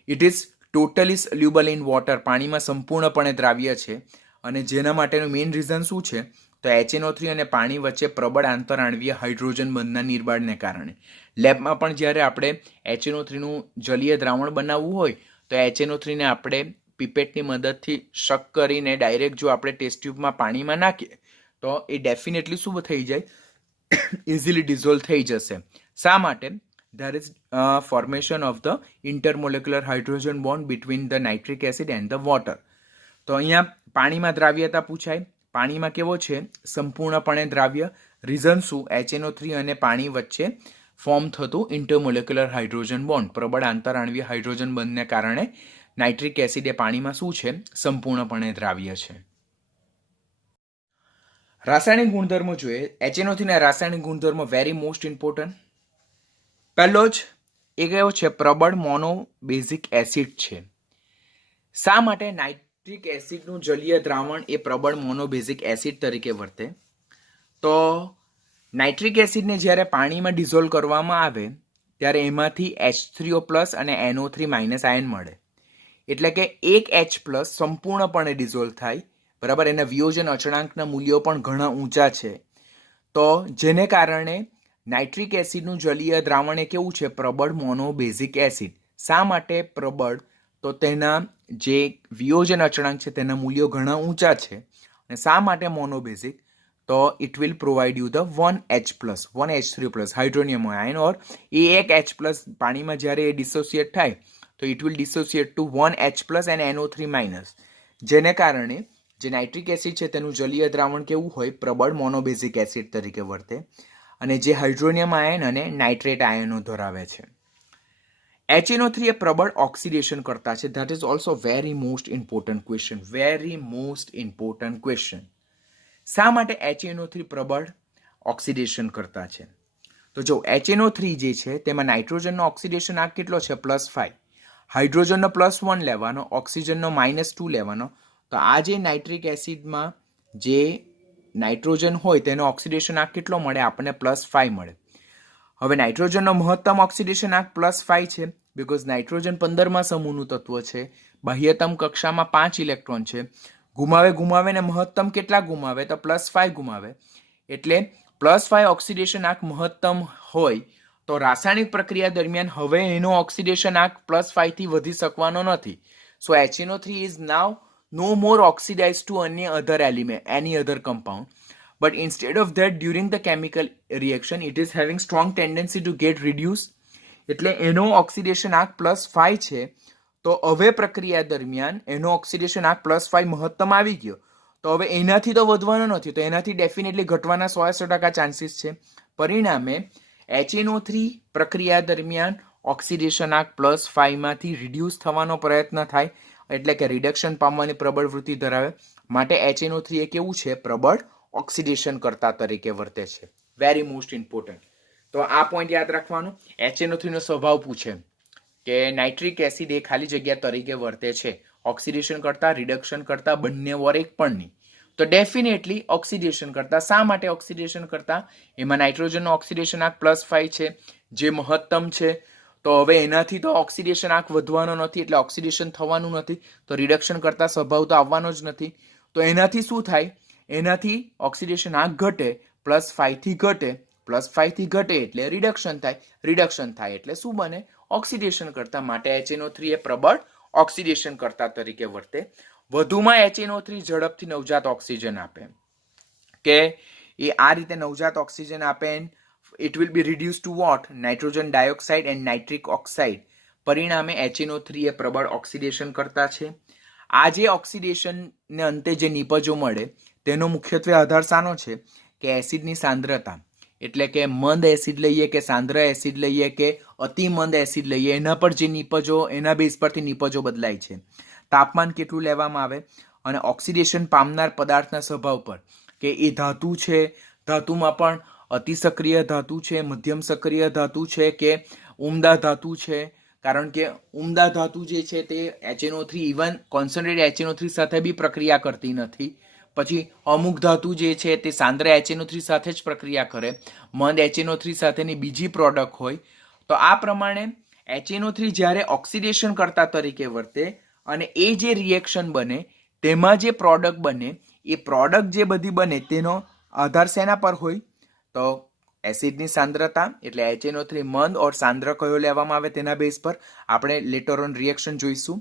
It is totally soluble in water. પાણીમાં સંપૂર્ણપણે દ્રાવ્ય છે. અને જેના માટેનું મેઇન રીઝન શું છે? તો HNO3 અને પાણી વચ્ચે પ્રબળ આંતરઆણવીય હાઇડ્રોજન બંધના નિર્માણને કારણે. લેબમાં પણ જ્યારે આપણે HNO3નું જલીય દ્રાવણ બનાવવું હોય તો HNO3 ને આપણે પીપેટની મદદથી શક કરીને ડાયરેક્ટ જો આપણે ટેસ્ટ ટ્યુબમાં પાણીમાં નાખીએ તો એ ડેફિનેટલી શું થઈ જાય? ઇઝીલી ડિઝોલ્વ થઈ જશે. શા માટે? there is formation of the intermolecular hydrogen bond between the nitric acid and the water. તો અહીંયા પાણીમાં દ્રાવ્યતા પૂછાય. પાણીમાં કેવો છે? સંપૂર્ણપણે દ્રાવ્ય. રીઝન શું? HNO3 અને પાણી વચ્ચે ફોર્મ થતું ઇન્ટરમોલેક્યુલર હાઇડ્રોજન બોન્ડ, પ્રબળ આંતરઆણવીય હાઇડ્રોજન બંધને કારણે નાઇટ્રિક એસિડ એ પાણીમાં શું છે? સંપૂર્ણપણે દ્રાવ્ય છે. રાસાયણિક ગુણધર્મો જોઈએ. HNO3 ના રાસાયણિક ગુણધર્મો વેરી મોસ્ટ ઇમ્પોર્ટન્ટ. પહેલો જ એ કયો છે? પ્રબળ મોનોબેઝિક એસિડ છે. શા માટે નાઇટ્રિક એસિડનું જલીય દ્રાવણ એ પ્રબળ મોનોબેઝિક એસિડ તરીકે વર્તે? તો નાઇટ્રિક એસિડને જ્યારે પાણીમાં ડિઝોલ્વ કરવામાં આવે ત્યારે એમાંથી H3O+ અને NO3- આયન મળે. એટલે કે એક H+ સંપૂર્ણપણે ડિઝોલ્વ થાય. બરાબર. એના વિયોજન અચળાંકના મૂલ્યો પણ ઘણા ઊંચા છે. તો જેને કારણે નાઇટ્રિક એસિડનું જલીય દ્રાવણ એ કેવું છે? પ્રબળ મોનોબેઝિક એસિડ. શા માટે પ્રબળ? તો તેના જે વિયોજન અચળાંક છે તેના મૂલ્યો ઘણા ઊંચા છે. અને શા માટે મોનોબેઝિક? તો it will provide you the 1H+, 1H3+ hydronium ion. Or એ એક H+ પાણીમાં જ્યારે એ ડિસોસિએટ થાય તો it will dissociate to 1H+ and NO3-. જેને કારણે જે નાઇટ્રિક એસિડ છે તેનું જલીય દ્રાવણ કેવું હોય? પ્રબળ મોનોબેઝિક એસિડ તરીકે વર્તે. અને જે હાઇડ્રોનિયમ આયન અને નાઇટ્રેટ આયનો ધરાવે છે. HNO3 એ પ્રબળ ઓક્સિડેશન કરતા છે. That is also very most important question. Very most important question. શા માટે HNO3 પ્રબળ ઓક્સિડેશન કરતા છે? તો જો HNO3 જે છે તેમાં નાઇટ્રોજનનો ઓક્સિડેશન આંક કેટલો છે? +5. હાઇડ્રોજનનો +1 લેવાનો, ઓક્સિજનનો -2 લેવાનો. તો આ જે નાઇટ્રિક એસિડમાં જે નાઇટ્રોજન હોય તેનો ઓક્સિડેશન આંક કેટલો મળે? આપણને +5 મળે. હવે નાઇટ્રોજનનો મહત્તમ ઓક્સિડેશન આંક +5 છે બીકોઝ નાઇટ્રોજન 15મા સમૂહનું તત્વ છે. બાહ્યતમ કક્ષામાં 5 ઇલેક્ટ્રોન છે. ગુમાવે ને મહત્તમ કેટલા ગુમાવે? તો +5 ગુમાવે. એટલે +5 ઓક્સિડેશન આંક મહત્તમ હોય તો રાસાયણિક પ્રક્રિયા દરમિયાન હવે એનો ઓક્સિડેશન આંક +5 થી વધી શકવાનો નથી. સો HNO3 is now no more oxidized to any other element, any other compound. But instead of that, during the chemical reaction, it is having strong tendency to get reduced. એટલે એનો ઓક્સિડેશન આંક +5 છે. તો હવે પ્રક્રિયા દરમિયાન એનો ઓક્સિડેશન આંક +5 મહત્તમ આવી ગયો. તો હવે એનાથી તો વધવાનો નથી, તો એનાથી ડેફિનેટલી ઘટવાના 100% ચાન્સીસ છે. પરિણામે HNO3 પ્રક્રિયા દરમિયાન ઓક્સિડેશન આંક +5 માંથી રિડ્યુસ થવાનો પ્રયત્ન થાય. એટલે કે રિડક્શન પામવાની પ્રબળ વૃત્તિ ધરાવે. માટે HNO3 એ કેવું છે? પ્રબળ ઓક્સિડેશન કરતા તરીકે વર્તે છે. Very most important. તો આ પોઈન્ટ યાદ રાખવાનું. HNO3 નો સ્વભાવ પૂછે કે નાઇટ્રિક એસિડ એ ખાલી જગ્યા તરીકે વર્તે છે. ઓક્સિડેશન કરતા, રિડક્શન કરતા બંને વર એક પણ નહીં. તો ડેફિનેટલી ઓક્સિડેશન કરતા. શા માટે ઓક્સિડેશન કરતા? એમાં નાઇટ્રોજનનો ઓક્સિડેશન આંક +5 છે જે મહત્તમ છે. તો હવે એનાથી તો ઓક્સિડેશન આંક વધવાનો નથી એટલે ઓક્સિડેશન થવાનું નથી. તો રિડક્શન કરતા સ્વભાવ તો આવવાનો જ નથી. તો એનાથી શું થાય? એનાથી ઓક્સિડેશન આંક ઘટે. +5 થી ઘટે. +5 થી ઘટે એટલે રિડક્શન થાય. રિડક્શન થાય એટલે શું બને? ઓક્સિડેશન કરતા. માટે HNO3 એ પ્રબળ ઓક્સિડેશન કરતા તરીકે વર્તે. વધુમાં HNO3 ઝડપથી નવજાત ઓક્સિજન આપે. કે એ આ રીતે નવજાત ઓક્સિજન આપે. It will be reduced to what? Nitrogen dioxide and nitric oxide. પરિણામે HNO3 એ પ્રબળ ઓક્સિડેશન કરતા છે. આ જે ઓક્સિડેશનને અંતે જે નિપજો મળે તેનો મુખ્યત્વે આધાર શાનો છે કે એસિડની સાંદ્રતા, એટલે કે મંદ એસિડ લઈએ કે સાંદ્ર એસિડ લઈએ કે અતિ મંદ એસિડ લઈએ, એના પર જે નિપજો, એના બેઝ પરથી નિપજો બદલાય છે. તાપમાન કેટલું લેવામાં આવે અને ઓક્સિડેશન પામનાર પદાર્થના સ્વભાવ પર, કે એ ધાતુ છે, ધાતુમાં પણ અતિ સક્રિય ધાતુ છે, મધ્યમ સક્રિય ધાતુ છે કે ઉમદા ધાતુ છે. કારણ કે ઉમદા ધાતુ જે છે તે HNO3 ઇવન કોન્સન્ટ્રેટેડ HNO3 સાથે બી પ્રક્રિયા કરતી નથી. પછી અમુક ધાતુ જે છે તે સાંદ્ર HNO3 સાથે જ પ્રક્રિયા કરે, મંદ HNO3 સાથેની બીજી પ્રોડક્ટ હોય. તો આ પ્રમાણે HNO3 જ્યારે ઓક્સિડેશન કરતા તરીકે વર્તે અને એ જે રિએક્શન બને તેમાં જે પ્રોડક્ટ બને, એ પ્રોડક્ટ જે બધી બને તેનો આધાર શેના પર હોય? તો એસિડની સાંદ્રતા, એટલે HNO3 મંદ ઓર સાંદ્ર કયો લેવામાં આવે તેના બેઝ પર. આપણે લેટર ઓન રિએક્શન જોઈશું.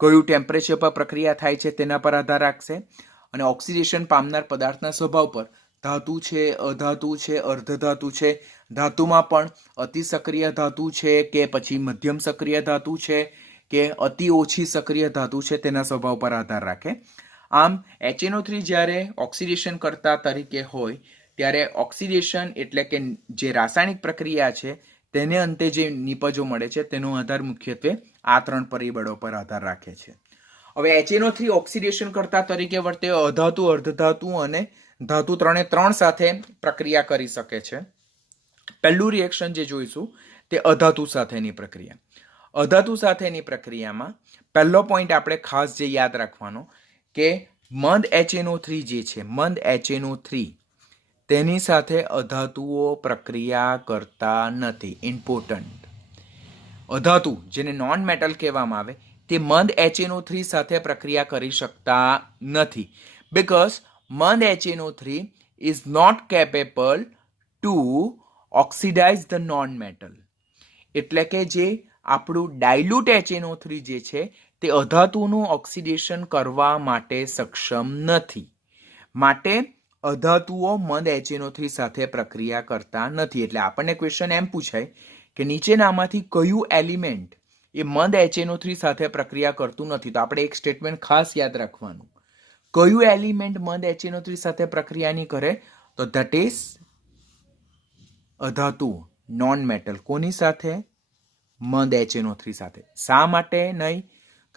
કયું ટેમ્પરેચર પર પ્રક્રિયા થાય છે તેના પર આધાર રાખશે. અને ઓક્સિડેશન પામનાર પદાર્થના સ્વભાવ પર, ધાતુ છે, અધાતુ છે, અર્ધધાતુ છે, ધાતુમાં પણ અતિ સક્રિય ધાતુ છે કે પછી મધ્યમ સક્રિય ધાતુ છે કે અતિ ઓછી સક્રિય ધાતુ છે, તેના સ્વભાવ પર આધાર રાખે. આમ HNO3 જ્યારે ઓક્સિડેશન કરતા તરીકે હોય ત્યારે ઓક્સિડેશન એટલે કે જે રાસાયણિક પ્રક્રિયા છે તેને અંતે જે નિપજો મળે છે તેનો આધાર મુખ્યત્વે આ 3 પરિબળો પર આધાર રાખે છે. હવે HNO3 ઓક્સિડેશન કરતા તરીકે વર્તે અધાતુ, અર્ધધાતુ અને ધાતુ ત્રણ સાથે પ્રક્રિયા કરી શકે છે. પહેલું રિએક્શન જે જોઈશું તે અધાતુ સાથેની પ્રક્રિયા. અધાતુ સાથેની પ્રક્રિયામાં પહેલો પોઈન્ટ આપણે ખાસ જે યાદ રાખવાનો કે મંદ HNO3 જે છે, મંદ HNO3 તેની સાથે અધાતુઓ પ્રક્રિયા કરતા નથી. ઇમ્પોર્ટન્ટ. અધાતુ જેને નોન મેટલ કહેવામાં આવે તે મંદ HNO3 સાથે પ્રક્રિયા કરી શકતા નથી. બીકોઝ મંદ HNO3 is not capable to oxidize the non metal. એટલે કે જે આપણું ડાયલ્યુટ HNO3 જે છે તે અધાતુનું ઓક્સિડેશન કરવા માટે સક્ષમ નથી. માટે અધાતુઓ મંદ HNO3 સાથે પ્રક્રિયા કરતા નથી. એટલે આપણને ક્વેશ્ચન એમ પૂછાય કે નીચેનામાંથી કયું એલિમેન્ટ એ મંદ HNO3 સાથે પ્રક્રિયા કરતું નથી? તો આપણે એક સ્ટેટમેન્ટ ખાસ યાદ રાખવાનું. કયું એલિમેન્ટ મંદ HNO3 સાથે પ્રક્રિયા નહીં કરે? તો ધેટ ઇઝ અધાતુ, નોન મેટલ. કોની સાથે? મંદ HNO3 સાથે. શા માટે નહીં?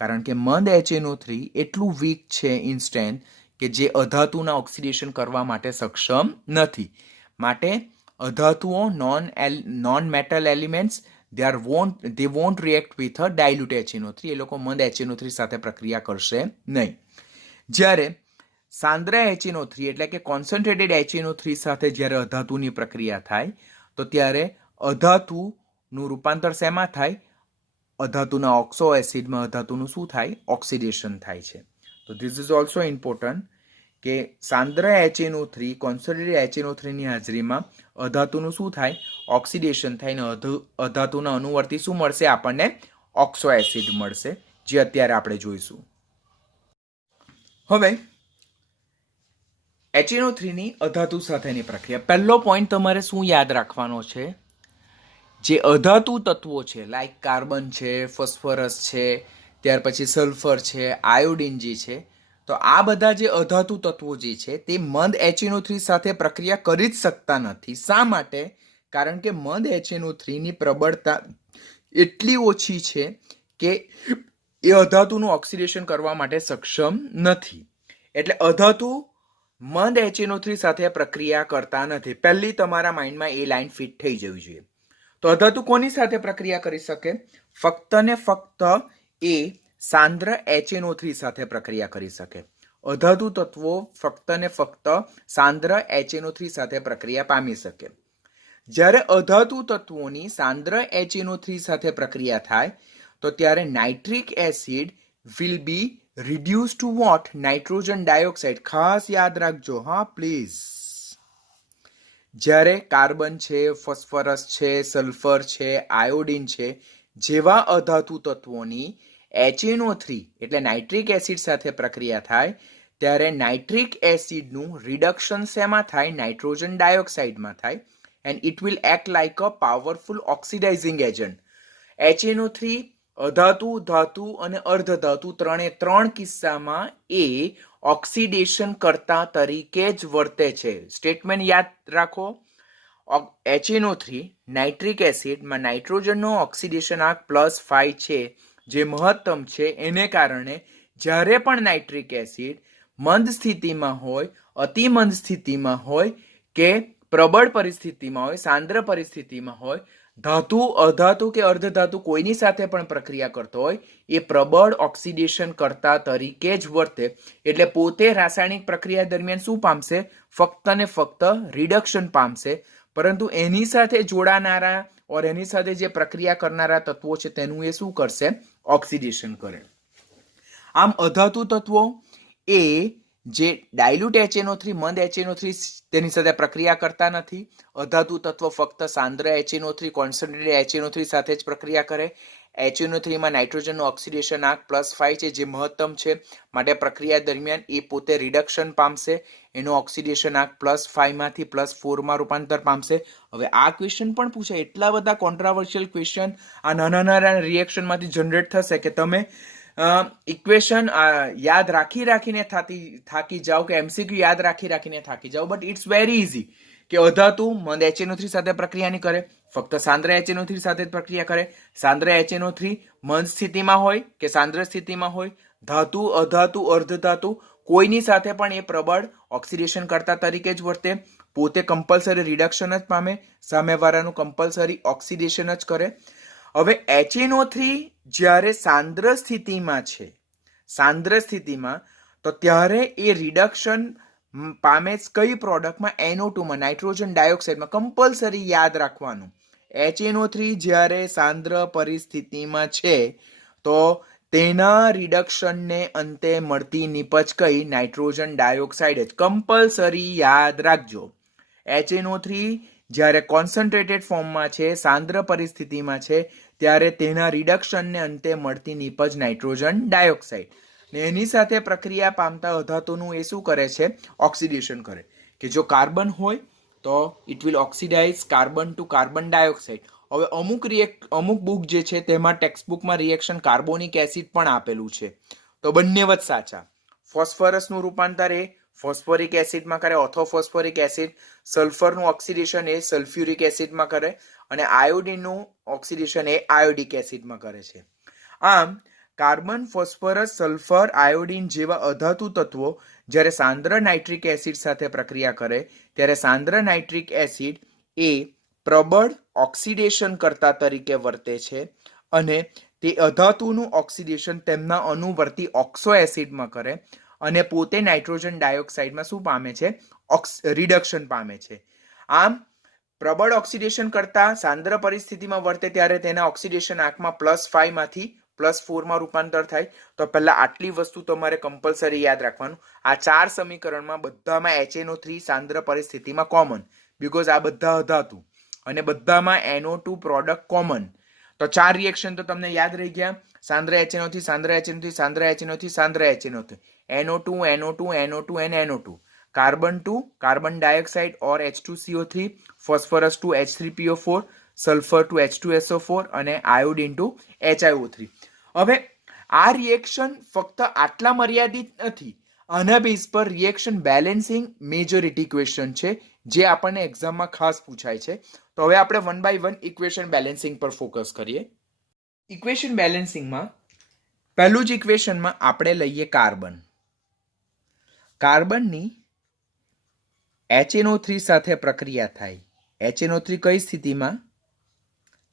કારણ કે મંદ HNO3 એટલું વીક છે ઇન સ્ટ્રેન્થ કે જે અધાતુના ઓક્સિડેશન કરવા માટે સક્ષમ નથી. માટે અધાતુઓ non metal elements they won't react with a dilute HNO3. એ લોકો મંદ HNO3 સાથે પ્રક્રિયા કરશે નહીં. જ્યારે સાંદ્ર HNO3 એટલે કે કોન્સન્ટ્રેટેડ HNO3 સાથે જ્યારે અધાતુની પ્રક્રિયા થાય તો ત્યારે અધાતુનું રૂપાંતર શેમાં થાય? અધાતુના ઓક્સો એસિડમાં અધાતુનું શું થાય? ઓક્સિડેશન થાય છે. તો ધીસ ઇઝ ઓલ્સો ઇમ્પોર્ટન્ટ કે સાંદ્ર HNO3, કોન્સન્ટ્રેટેડ HNO3 ની હાજરીમાં અધાતુનું શું થાય? ઓક્સિડેશન થાય ને અધાતુના અનુવર્તી શું મળશે આપણને? ઓક્સો એસિડ મળશે, જે અત્યારે આપણે જોઈશું. હવે HNO3 ની અધાતુ સાથેની પ્રક્રિયા. પહેલો પોઈન્ટ તમારે શું યાદ રાખવાનો છે? જે અધાતુ તત્વો છે લાઈક કાર્બન છે, ફોસ્ફરસ છે, ત્યાર પછી સલ્ફર છે, આયોડિન જે છે, તો આ બધા જે અધાતુ તત્વો જે છે તે મંદ HNO3 સાથે પ્રક્રિયા કરી જ શકતા નથી. શા માટે? કારણ કે મંદ HNO3 ની પ્રબળતા એટલી ઓછી છે કે એ અધાતુનું ઓક્સિડેશન કરવા માટે સક્ષમ નથી. એટલે અધાતુ મંદ HNO3 સાથે પ્રક્રિયા કરતા નથી. પહેલી તમારા માઇન્ડમાં એ લાઈન ફિટ થઈ જવી જોઈએ. તો અધાતુ કોની સાથે પ્રક્રિયા કરી શકે? ફક્ત ને ફક્ત એ સાંદ્ર HNO3 સાથે પ્રક્રિયા કરી શકે. અધાતુ તત્વો ફક્ત ને ફક્ત સાંદ્ર HNO3 સાથે પ્રક્રિયા પામી શકે. જ્યારે અધાતુ તત્વોની સાંદ્ર HNO3 સાથે પ્રક્રિયા થાય તો ત્યારે nitric acid will be reduced to what? Nitrogen dioxide. ખાસ યાદ રાખજો હા પ્લીઝ. જ્યારે કાર્બન છે, ફોસ્ફરસ છે, સલ્ફર છે, આયોડિન છે જેવા અધાતુ તત્વોની HNO3 એટલે નાઇટ્રિક એસિડ સાથે પ્રક્રિયા થાય ત્યારે નાઇટ્રિક એસિડનું રિડક્શન શેમાં થાય? નાઇટ્રોજન ડાયોક્સાઇડમાં થાય. And it will act like a powerful oxidising agent. HNO3 અધાતુ, ધાતુ અને અર્ધધાતુ ત્રણ કિસ્સામાં એ ઓક્સિડેશન કરતા તરીકે જ વર્તે છે. સ્ટેટમેન્ટ યાદ રાખો. HNO3 નાઇટ્રિક એસિડમાં નાઇટ્રોજનનો ઓક્સિડેશન આંક +5 છે, જે મહત્તમ છે. એને કારણે જ્યારે પણ નાઇટ્રિક એસિડ મંદ સ્થિતિમાં હોય, અતિ મંદ સ્થિતિમાં હોય કે પ્રબળ પરિસ્થિતિમાં હોય, સાંદ્ર પરિસ્થિતિમાં હોય, ધાતુ, અધાતુ કે અર્ધધાતુ કોઈની સાથે પણ પ્રક્રિયા કરતો હોય, એ પ્રબળ ઓક્સિડેશન કરતા તરીકે જ વર્તે. એટલે પોતે રાસાયણિક પ્રક્રિયા દરમિયાન શું પામશે? ફક્ત ને ફક્ત રિડક્શન પામશે. પરંતુ એની સાથે જોડાનારા ઓર એની સાથે જે પ્રક્રિયા કરનારા તત્વો છે તેનું એ શું કરશે? ઓક્સિડેશન કરે. આમ અધાતુ તત્વો એ જે ડાયલ્યુટ HNO3, મંદ HNO3 તેની સાથે પ્રક્રિયા કરતા નથી. અધાતુ તત્વો ફક્ત સાંદ્ર HNO3, કોન્સન્ટ્રેટેડ HNO3 સાથે જ પ્રક્રિયા કરે. HNO3 માં નાઇટ્રોજનનું ઓક્સિડેશન આંક +5 છે, જે મહત્તમ છે. માટે પ્રક્રિયા દરમિયાન એ પોતે રિડક્શન પામશે. એનો ઓક્સિડેશન આંક +5 માંથી +4 માં રૂપાંતર પામશે. હવે આ ક્વેશ્ચન પણ પૂછાય. એટલા બધા કોન્ટ્રાવર્શિયલ ક્વેશ્ચન આ નાના નાના રિએક્શન માંથી જનરેટ થશે કે તમે ઇક્વેશન યાદ રાખીને થાકી જાઓ કે MCQ યાદ રાખીને થાકી જાઓ. બટ ઇટ્સ વેરી ઇઝી કે અધાતુ મંદ HNO3 સાથે પ્રક્રિયા નહીં કરે, ફક્ત સાંદ્ર HNO3 સાથે જ પ્રક્રિયા કરે. સાંદ્ર HNO3 મંદ સ્થિતિમાં હોય કે સાંદ્ર સ્થિતિમાં હોય, ધાતુ, અધાતુ, અર્ધધાતુ કોઈની સાથે પણ એ પ્રબળ ઓક્સિડેશન કરતા તરીકે જ વર્તે. પોતે કમ્પલસરી રિડક્શન જ પામે, સામેવાળાનું કમ્પલસરી ઓક્સિડેશન જ કરે. હવે HNO3 જ્યારે સાંદ્ર સ્થિતિમાં છે, સાંદ્ર સ્થિતિમાં, તો ત્યારે એ રિડક્શન પામે કઈ પ્રોડક્ટમાં? NO2 માં, નાઇટ્રોજન ડાયોક્સાઇડમાં. કમ્પલસરી યાદ રાખવાનું. HNO3 જ્યારે સાંદ્ર પરિસ્થિતિમાં છે તો તેના રિડક્શનને અંતે મળતી નિપજ કઈ? નાઇટ્રોજન ડાયોક્સાઇડ જ. કમ્પલસરી યાદ રાખજો. HNO3 જ્યારે કોન્સન્ટ્રેટેડ ફોર્મમાં છે, સાંદ્ર પરિસ્થિતિમાં છે, ત્યારે તેના રિડક્શનને અંતે મળતી નિપજ નાઇટ્રોજન ડાયોક્સાઇડ. ને એની સાથે પ્રક્રિયા પામતા અધાતુનું એ શું કરે છે? ઓક્સિડેશન કરે. કે જો કાર્બન હોય તો it will oxidize carbon to carbon dioxide. હવે અમુક બુક જે છે તેમાં ટેક્સ્ટબુકમાં રિએક્શન કાર્બોનિક એસિડ પણ આપેલું છે, તો બંને જ સાચા. ફોસ્ફરસનું રૂપાંતર એ ફોસ્ફોરિક એસિડમાં કરે, ઓર્થોફોસ્ફોરિક એસિડ. સલ્ફરનું ઓક્સિડેશન એ સલ્ફ્યુરિક એસિડમાં કરે, અને આયોડિનનું ઓક્સિડેશન એ આયોડિક એસિડમાં કરે છે. આમ કાર્બન, ફોસ્ફરસ, સલ્ફર, આયોડિન જેવા અધાતુ તત્વો જ્યારે સાંદ્ર નાઇટ્રિક એસિડ સાથે પ્રક્રિયા કરે ત્યારે સાંદ્ર નાઇટ્રિક એસિડ એ પ્રબળ ઓક્સિડેશન કરતા તરીકે વર્તે છે, અને તે અધાતુનું ઓક્સિડેશન તેમના અનુવર્તી ઓક્સો એસિડમાં કરે, અને પોતે નાઇટ્રોજન ડાયોક્સાઇડમાં શું પામે છે? રિડક્શન પામે છે. આમ પ્રબળ ઓક્સિડેશન કરતા સાંદ્ર પરિસ્થિતિમાં વર્તે ત્યારે તેના ઓક્સિડેશન આંકમાં +5 માંથી +4 માં રૂપાંતર થાય. તો પહેલા આટલી વસ્તુ તમારે કમ્પલસરી યાદ રાખવાનું. આ 4 સમીકરણમાં બધામાં HNO3 સાંદ્ર પરિસ્થિતિમાં કોમન, બીકોઝ આ બધા અધાતુ, અને બધામાં NO2 પ્રોડક્ટ કોમન. તો 4 રિએક્શન તો તમને યાદ રહી ગયા. સાંદ્ર HNO3, સાંદ્ર HNO3, સાંદ્ર HNO3, સાંદ્ર HNO3, NO2, NO2, NO2 and NO2. Carbon 2, carbon dioxide or H2CO3, phosphorus 2, H3PO4, sulfur 2, H2SO4 અને iodine 2, HiO3. હવે આ રિએક્શન ફક્ત આટલા મર્યાદિત નથી. આના બેઝ પર રિએક્શન બેલેન્સિંગ મેજોરિટી ક્વેશ્ચન છે, જે આપણને એક્ઝામમાં ખાસ પૂછાય છે. તો હવે આપણે 1 by 1 ઇક્વેશન બેલેન્સિંગ પર ફોકસ કરીએ. ઇક્વેશન બેલેન્સિંગમાં પહેલું જ ઇક્વેશનમાં આપણે લઈએ કાર્બન. કાર્બનની HNO3 સાથે પ્રક્રિયા થાય. HNO3 કઈ સ્થિતિમાં?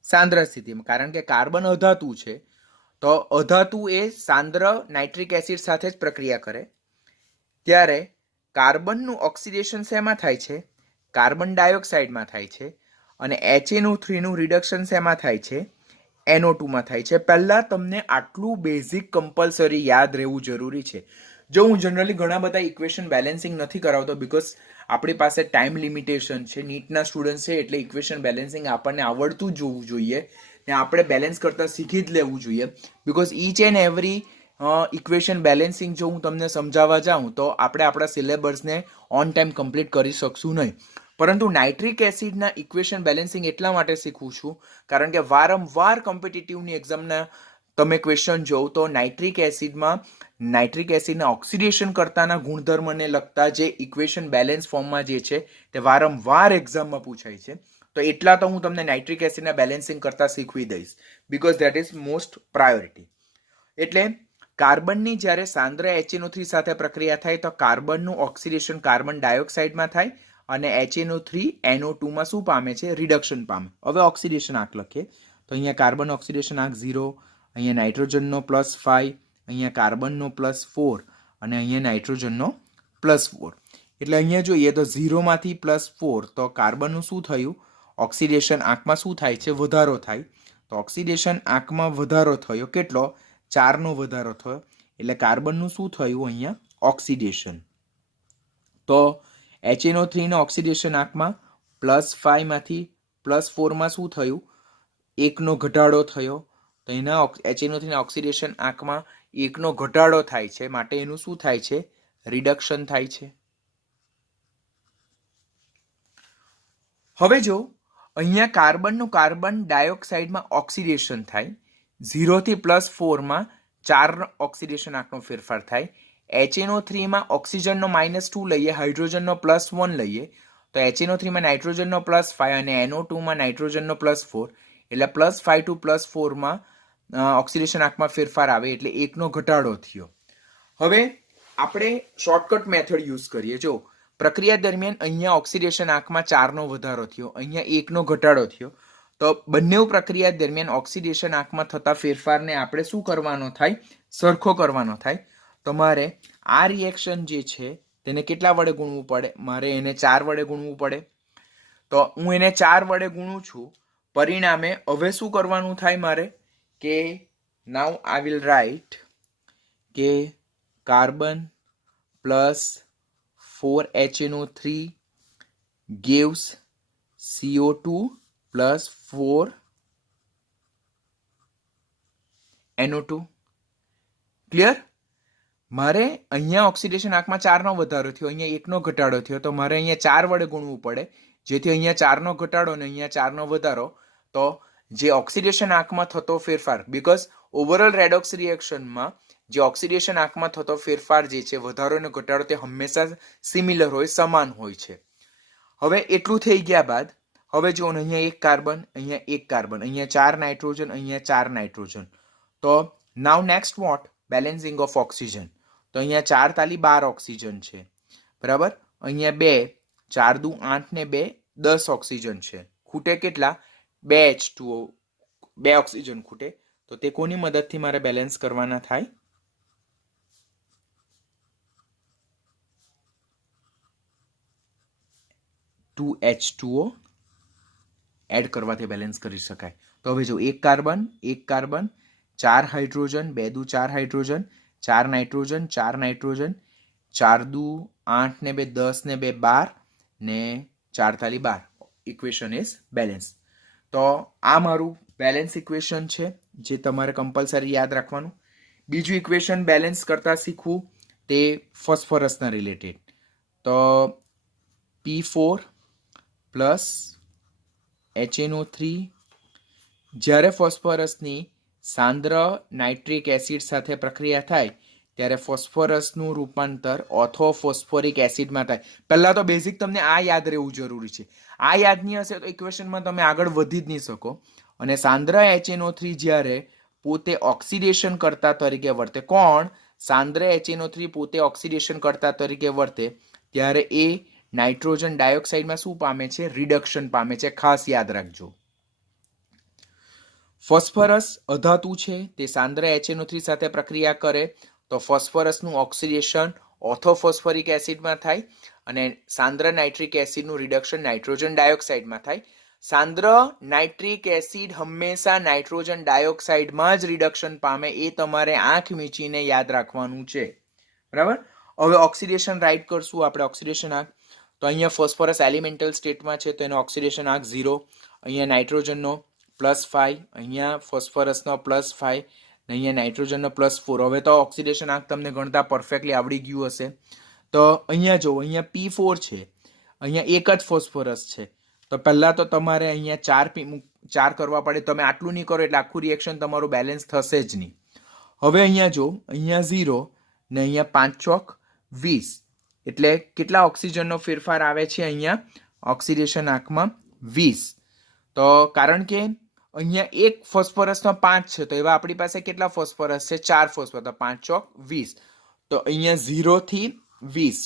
સાંદ્ર સ્થિતિમાં. કારણ કે કાર્બન અધાતુ છે, તો અધાતુ એ સાંદ્ર નાઇટ્રિક એસિડ સાથે જ પ્રક્રિયા કરે. ત્યારે કાર્બનનું ઓક્સિડેશન શેમાં થાય છે? કાર્બન ડાયોક્સાઇડમાં થાય છે. અને HNO3 નું રિડક્શન શેમાં થાય છે? NO2 માં થાય છે. પહેલા તમને આટલું બેઝિક કમ્પલસરી યાદ રહેવું જરૂરી છે. જો હું જનરલી ઘણા બધા ઇક્વેશન બેલેન્સિંગ નથી કરાવતો, બીકોઝ આપણી પાસે ટાઈમ લિમિટેશન છે, નીટના સ્ટુડન્ટ છે, એટલે ઇક્વેશન બેલેન્સિંગ આપણને આવડતું જ જોવું જોઈએ ને આપણે બેલેન્સ કરતા શીખી જ લેવું જોઈએ. Because each and every equation balancing જો હું તમને સમજાવવા જાઉં તો આપણે આપણા સિલેબસને ઓન ટાઈમ કમ્પ્લીટ કરી શકશું નહીં. પરંતુ નાઇટ્રિક એસિડના ઇક્વેશન બેલેન્સિંગ એટલા માટે શીખું છું કારણ કે વારંવાર કોમ્પિટિટિવની એક્ઝામના તમે ક્વેશ્ચન જોવો તો નાઇટ્રિક એસિડમાં નાઇટ્રિક એસિડના ઓક્સિડેશન કરતાના ગુણધર્મને લગતા જે ઇક્વેશન બેલેન્સ ફોર્મમાં જે છે તે વારંવાર એક્ઝામમાં પૂછાય છે. તો એટલા તો હું તમને નાઇટ્રિક એસિડના બેલેન્સિંગ કરતા શીખવી દઈશ, because that is most priority. એટલે કાર્બનની જ્યારે સાંદ્ર HNO3 સાથે પ્રક્રિયા થાય તો કાર્બનનું ઓક્સિડેશન કાર્બન ડાયોક્સાઇડમાં થાય અને HNO3 NO2 શું પામે છે? રિડક્શન પામે. હવે ઓક્સિડેશન આંક લખીએ તો અહીંયા કાર્બન ઓક્સિડેશન આંક 0, અહીંયા નાઇટ્રોજનનો +5, અહીંયા કાર્બનનો +4 અને અહીંયા નાઇટ્રોજનનો +4. એટલે અહીંયા જોઈએ તો 0 માંથી +4 તો કાર્બનનું શું થયું? ઓક્સિડેશન આંકમાં શું થાય છે? વધારો થાય. તો ઓક્સિડેશન આંકમાં વધારો થયો કેટલો? 4નો વધારો થયો. એટલે કાર્બનનું શું થયું અહીંયા? ઓક્સિડેશન. તો HNO3 ના ઓક્સિડેશન આંકમાં +5 માંથી +4 શું થયું? 1નો ઘટાડો થયો. તો એના HNO3 ના ઓક્સિડેશન આંકમાં 1નો ઘટાડો થાય છે, માટે એનું શું થાય છે? રિડક્શન થાય છે. હવે જો અહીંયા કાર્બનનું કાર્બન ડાયોક્સાઇડમાં ઓક્સિડેશન થાય, 0 થી +4 4 ઓક્સિડેશન આંકનો ફેરફાર થાય. HNO3 માં ઓક્સિજનનો -2 લઈએ, હાઇડ્રોજનનો +1 લઈએ, તો HNO3 માં નાઇટ્રોજનનો +5 અને NO2 માં નાઇટ્રોજનનો +4. એટલે +5 to +4 ઓક્સિડેશન આંકમાં ફેરફાર આવે એટલે 1નો ઘટાડો થયો. હવે આપણે શોર્ટકટ મેથડ યુઝ કરીએ. જો પ્રક્રિયા દરમિયાન અહીંયા ઓક્સિડેશન આંકમાં 4નો વધારો થયો, અહીંયા 1નો ઘટાડો થયો, તો બંને પ્રક્રિયા દરમિયાન ઓક્સિડેશન આંકમાં થતા ફેરફારને આપણે શું કરવાનો થાય? સરખો કરવાનો થાય. તમારે આ રિએક્શન જે છે તેને કેટલા વડે ગુણવું પડે? મારે એને 4 વડે ગુણવું પડે. તો હું એને 4 વડે ગુણું છું. પરિણામે હવે શું કરવાનું થાય મારે? કે નાઉ આઈ વિલ રાઇટ કે carbon plus 4HNO3 gives CO2 plus 4NO2. Clear? મારે અહીંયા ઓક્સિડેશન આંકમાં 4નો વધારો થયો, અહીંયા 1નો ઘટાડો થયો, તો મારે અહીંયા 4 વડે ગુણવું પડે, જેથી અહીંયા 4નો ઘટાડો અને અહીંયા 4નો વધારો. તો જે ઓક્સિડેશન આંકમાં થતો ફેરફાર, બીકોઝ ઓવરઓલ રેડોક્સ રિએક્શનમાં જે ઓક્સિડેશન આંકમાં થતો ફેરફાર જે છે, વધારો અને ઘટાડો, તે હંમેશા સિમિલર હોય, સમાન હોય છે. હવે એટલું થઈ ગયા બાદ હવે જો અહીંયા 1 કાર્બન, અહીંયા 1 કાર્બન, અહીંયા 4 નાઇટ્રોજન, અહીંયા 4 નાઇટ્રોજન. તો now next what? Balancing of oxygen. તો અહીંયા 4 તાલી 12 ઓક્સિજન છે, બરાબર. અહીંયા 2, 4 દુ 8 ને 2 10 ઓક્સિજન છે. ખૂટે કેટલા? 2 H2O, 2 ઓક્સિજન ખૂટે. તો તે કોની મદદથી મારે બેલેન્સ કરવાના થાય? 2H2O એડ કરવાથી બેલેન્સ કરી શકાય. તો હવે જો 1 કાર્બન, 1 કાર્બન, 4 હાઇડ્રોજન, 2 દુ 4 હાઇડ્રોજન, 4 નાઇટ્રોજન, 4 નાઇટ્રોજન, 4 દુ 8 ને 2 10 ને 2 12 ને 4 તાલી 12. Equation is balance. તો આ મારું બેલેન્સ ઇક્વેશન છે, જે તમારે કમ્પલસરી યાદ રાખવાનું. બીજું ઇક્વેશન બેલેન્સ કરતા શીખવું તે ફોસ્ફરસના રિલેટેડ. તો P4 પ્લસ HNO3 જ્યારે ફોસ્ફરસની સાંદ્ર નાઇટ્રિક એસિડ સાથે પ્રક્રિયા થાય ત્યારે ફોસ્ફરસનું રૂપાંતર ઓર્થોફોસ્ફોરિક એસિડમાં થાય. પહેલાં તો બેઝિક તમને આ યાદ રહેવું જરૂરી છે. આ યાદ નહીં હશે તો ઇક્વેશનમાં તમે આગળ વધી જ નહીં શકો. અને સાંદ્ર HNO3 જ્યારે પોતે ઓક્સિડેશન કરતા તરીકે વર્તે, કોણ? સાંદ્ર HNO3 પોતે ઓક્સિડેશન કરતા તરીકે વર્તે ત્યારે એ નાઇટ્રોજન ડાયોક્સાઇડમાં શું પામે છે? રિડક્શન પામે છે. ખાસ યાદ રાખજો. ફોસ્ફરસ અધાતુ છે, તે સાંદ્ર HNO3 સાથે પ્રક્રિયા કરે તો ફોસ્ફરસનું ઓક્સિડેશન ઓર્થોફોસ્ફોરિક એસિડમાં થાય અને સાંદ્ર નાઇટ્રિક એસિડનું રિડક્શન નાઇટ્રોજન ડાયોક્સાઇડમાં થાય. સાંદ્ર નાઇટ્રિક એસિડ હંમેશા નાઇટ્રોજન ડાયોક્સાઇડમાં જ રિડક્શન પામે, એ તમારે આંખ મીચીને યાદ રાખવાનું છે, બરાબર. હવે ઓક્સિડેશન રાઇટ કરશું આપણે. ઓક્સિડેશન આંક તો અહીંયા ફોસ્ફરસ એલિમેન્ટલ સ્ટેટમાં છે તો એનો ઓક્સિડેશન આંક 0, અહીંયા નાઇટ્રોજનનો +5, અહીંયા ફોસ્ફરસનો +5 ને અહીંયા નાઇટ્રોજનનો +4. હવે તો ઓક્સિડેશન આંક તમને ગણતા પરફેક્ટલી આવડી ગયું હશે. તો અહીંયા જો અહીંયા P4 છે, અહીંયા એક જ ફોસ્ફરસ છે, તો પહેલાં તો તમારે અહીંયા 4 કરવા પડે. તમે આટલું નહીં કરો એટલે આખું રિએક્શન તમારું બેલેન્સ થશે જ નહીં. હવે અહીંયા જો, અહીંયા 0 ને અહીંયા 5 ચોક 20, એટલે કેટલા ઓક્સિજનનો ફેરફાર આવે છે અહીંયા ઓક્સિડેશન આંકમાં? 20. તો કારણ કે અહીંયા એક ફોસ્ફરસનો 5 છે, તો એવા આપણી પાસે કેટલા ફોસ્ફરસ છે? 4 ફોસ્ફરસ. તો 5 ચોક 20. તો અહીંયા 0 થી 20,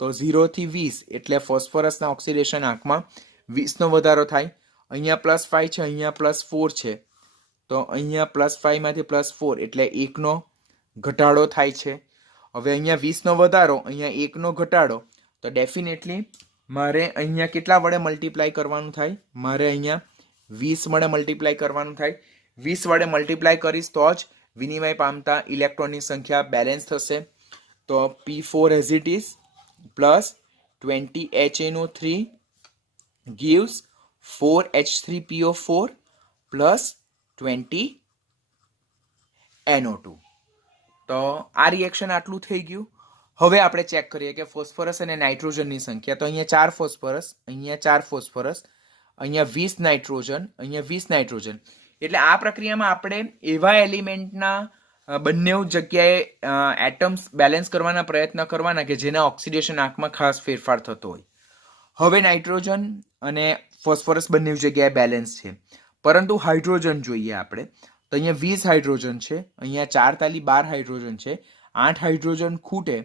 તો 0 થી 20 એટલે ફોસ્ફરસના ઓક્સિડેશન આંકમાં 20નો વધારો થાય. અહીંયા +5 છે, અહીંયા +4 છે, તો અહીંયા +5 માંથી +4 એટલે 1નો ઘટાડો થાય છે. હવે અહીંયા 20નો વધારો, અહીંયા 1નો ઘટાડો, તો ડેફિનેટલી મારે અહીંયા કેટલા વડે મલ્ટીપ્લાય કરવાનું થાય? મારે અહીંયા 20 વડે મલ્ટીપ્લાય કરવાનું થાય. 20 વડે મલ્ટીપ્લાય કરીશ તો જ વિનિમય પામતા ઇલેક્ટ્રોનની સંખ્યા બેલેન્સ થશે. તો P4 as it is plus 20 HNO3 gives 4H3PO4 plus 20 NO2. તો આ રિએક્શન આટલું થઈ ગયું. હવે આપણે ચેક કરીએ કે ફોસ્ફરસ અને નાઇટ્રોજનની સંખ્યા. તો અહીંયા 4 ફોસ્ફરસ, અહીંયા 4 ફોસ્ફરસ, અહીંયા 20 નાઇટ્રોજન, અહીંયા 20 નાઇટ્રોજન. એટલે આ પ્રક્રિયામાં આપણે એવા એલિમેન્ટના બંને જગ્યાએ એટમ્સ બેલેન્સ કરવાના પ્રયત્ન કરવાના કે જેના ઓક્સિડેશન આંકમાં ખાસ ફેરફાર થતો હોય. હવે નાઇટ્રોજન અને ફોસ્ફરસ બંને જગ્યાએ બેલેન્સ છે, પરંતુ હાઇડ્રોજન જોઈએ આપણે. તો અહીંયા 20 હાઇડ્રોજન છે, અહીંયા 4 તાલી 12 હાઇડ્રોજન છે, 8 હાઇડ્રોજન ખૂટે.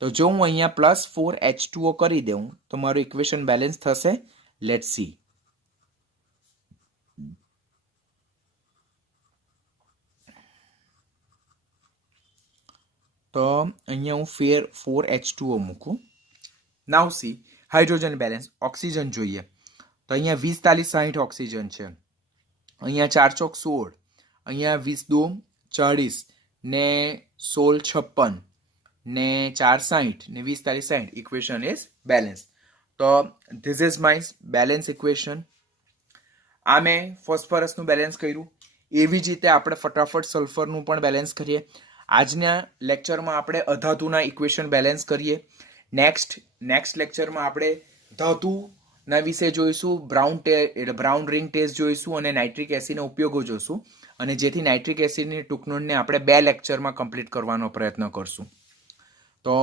તો જો હું અહીંયા +4 H2O કરી દઉં તો મારું ઇક્વેશન બેલેન્સ થશે. Let's see. તો અહીંયા હું 4 H2O મૂકું. નાઉ સી હાઇડ્રોજન બેલેન્સ. ઓક્સિજન જોઈએ. તો અહીંયા 20 તાલી 60 ઓક્સિજન છે, અહીંયા 4 ચોક 16, અહીંયા 20 દો 40 ને 16 56 ને 4 60 ને 20 તાલી 60. Equation is balance. તો this is my balance equation. આ મેં ફોસ્ફરસનું બેલેન્સ કર્યું. એવી જ રીતે આપણે ફટાફટ સલ્ફરનું પણ બેલેન્સ કરીએ. આજના લેક્ચરમાં આપણે અધાતુના ઇક્વેશન બેલેન્સ કરીએ. નેક્સ્ટ લેક્ચરમાં આપણે ધાતુના વિશે જોઈશું, બ્રાઉન રિંગ ટેસ્ટ જોઈશું અને નાઇટ્રિક એસિડના ઉપયોગો જોઈશું. અને જેથી નાઇટ્રિક એસિડની ટૂંકનોંધને આપણે 2 લેક્ચરમાં કમ્પ્લીટ કરવાનો પ્રયત્ન કરશું. તો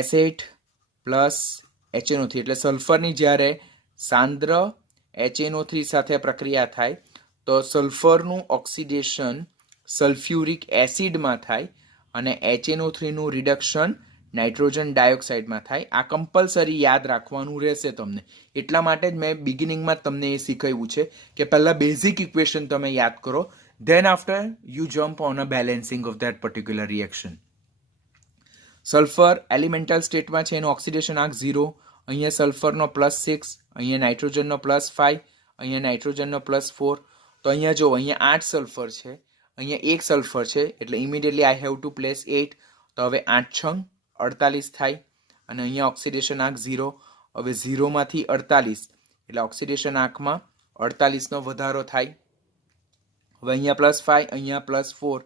એસિડ પ્લસ HNO3 એટલે સલ્ફરની જ્યારે સાંદ્ર HNO3 સાથે પ્રક્રિયા થાય તો સલ્ફરનું ઓક્સિડેશન સલ્ફ્યુરિક એસિડમાં થાય અને HNO3નું રિડક્શન નાઇટ્રોજન ડાયોક્સાઇડમાં થાય. આ કમ્પલસરી યાદ રાખવાનું રહેશે તમને. એટલા માટે જ મેં બિગિનિંગમાં તમને એ શીખવ્યું છે કે પહેલાં બેઝિક ઇક્વેશન તમે યાદ કરો, than after you jump on a balancing of that particular reaction. Sulphur elemental સ્ટેટમાં છે, એનું ઓક્સિડેશન આંક 0. અહીંયા સલ્ફરનો +6, અહીંયા નાઇટ્રોજનનો +5, અહીંયા નાઇટ્રોજનનો +4. તો અહીંયા જો, અહીંયા 8 સલ્ફર છે, અહીંયા 1 સલ્ફર છે, એટલે immediately I have to place 8. તો હવે 8 છંગ 48 થાય અને અહીંયા ઓક્સિડેશન આંક 0. હવે 0 માંથી 48 એટલે ઓક્સિડેશન આંકમાં 48નો વધારો થાય. હવે અહીંયા +5, અહીંયા +4,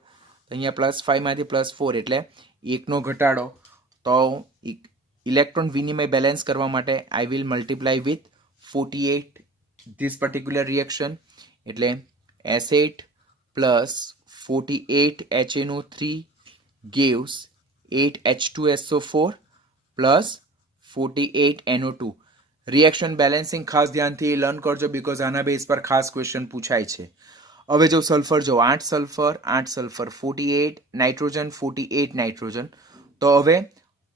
અહીંયા +5 માંથી +4 એટલે 1નો ઘટાડો. તો ઇલેક્ટ્રોન વિનિમય બેલેન્સ કરવા માટે I will multiply with 48 this particular reaction. એટલે S8 plus 48 HNO3 gives 8 H2SO4 plus 48 NO2. Reaction balancing ખાસ ધ્યાનથી લર્ન કરજો, બીકોઝ આના બેઝ પર ખાસ ક્વેશ્ચન પૂછાય છે. હવે જો સલ્ફર જો 8 સલ્ફર 48 નાઇટ્રોજન 48 નાઇટ્રોજન. તો હવે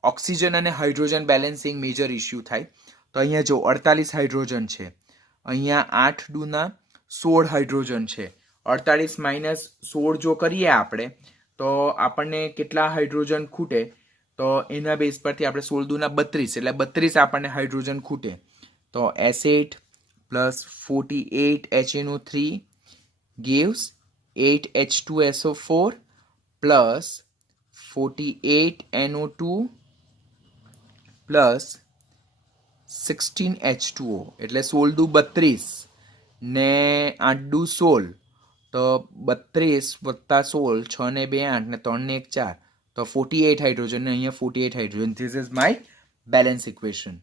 ઓક્સિજન અને હાઇડ્રોજન બેલેન્સિંગ મેજર ઇસ્યુ થાય. તો અહીંયા જો 48 હાઇડ્રોજન છે, અહીંયા 8 દુના 16 હાઇડ્રોજન છે. 48 માઇનસ 16 જો કરીએ આપણે તો આપણને કેટલા હાઇડ્રોજન ખૂટે? તો એના બેઝ પરથી આપણે 16 દુના 32 એટલે 32 આપણને હાઇડ્રોજન ખૂટે. તો S8 plus 48 HNO3 gives 8 H2SO4 plus 48 NO2 plus 16 H2O એટલે 16 દુ 32 ને 8 દુ 16. તો 32 વત્તા 16, 6 ને 2 8 ને 3 ને 1 4, તો 48 હાઇડ્રોજન ને અહીંયા 48 hydrogen. This is my balance equation.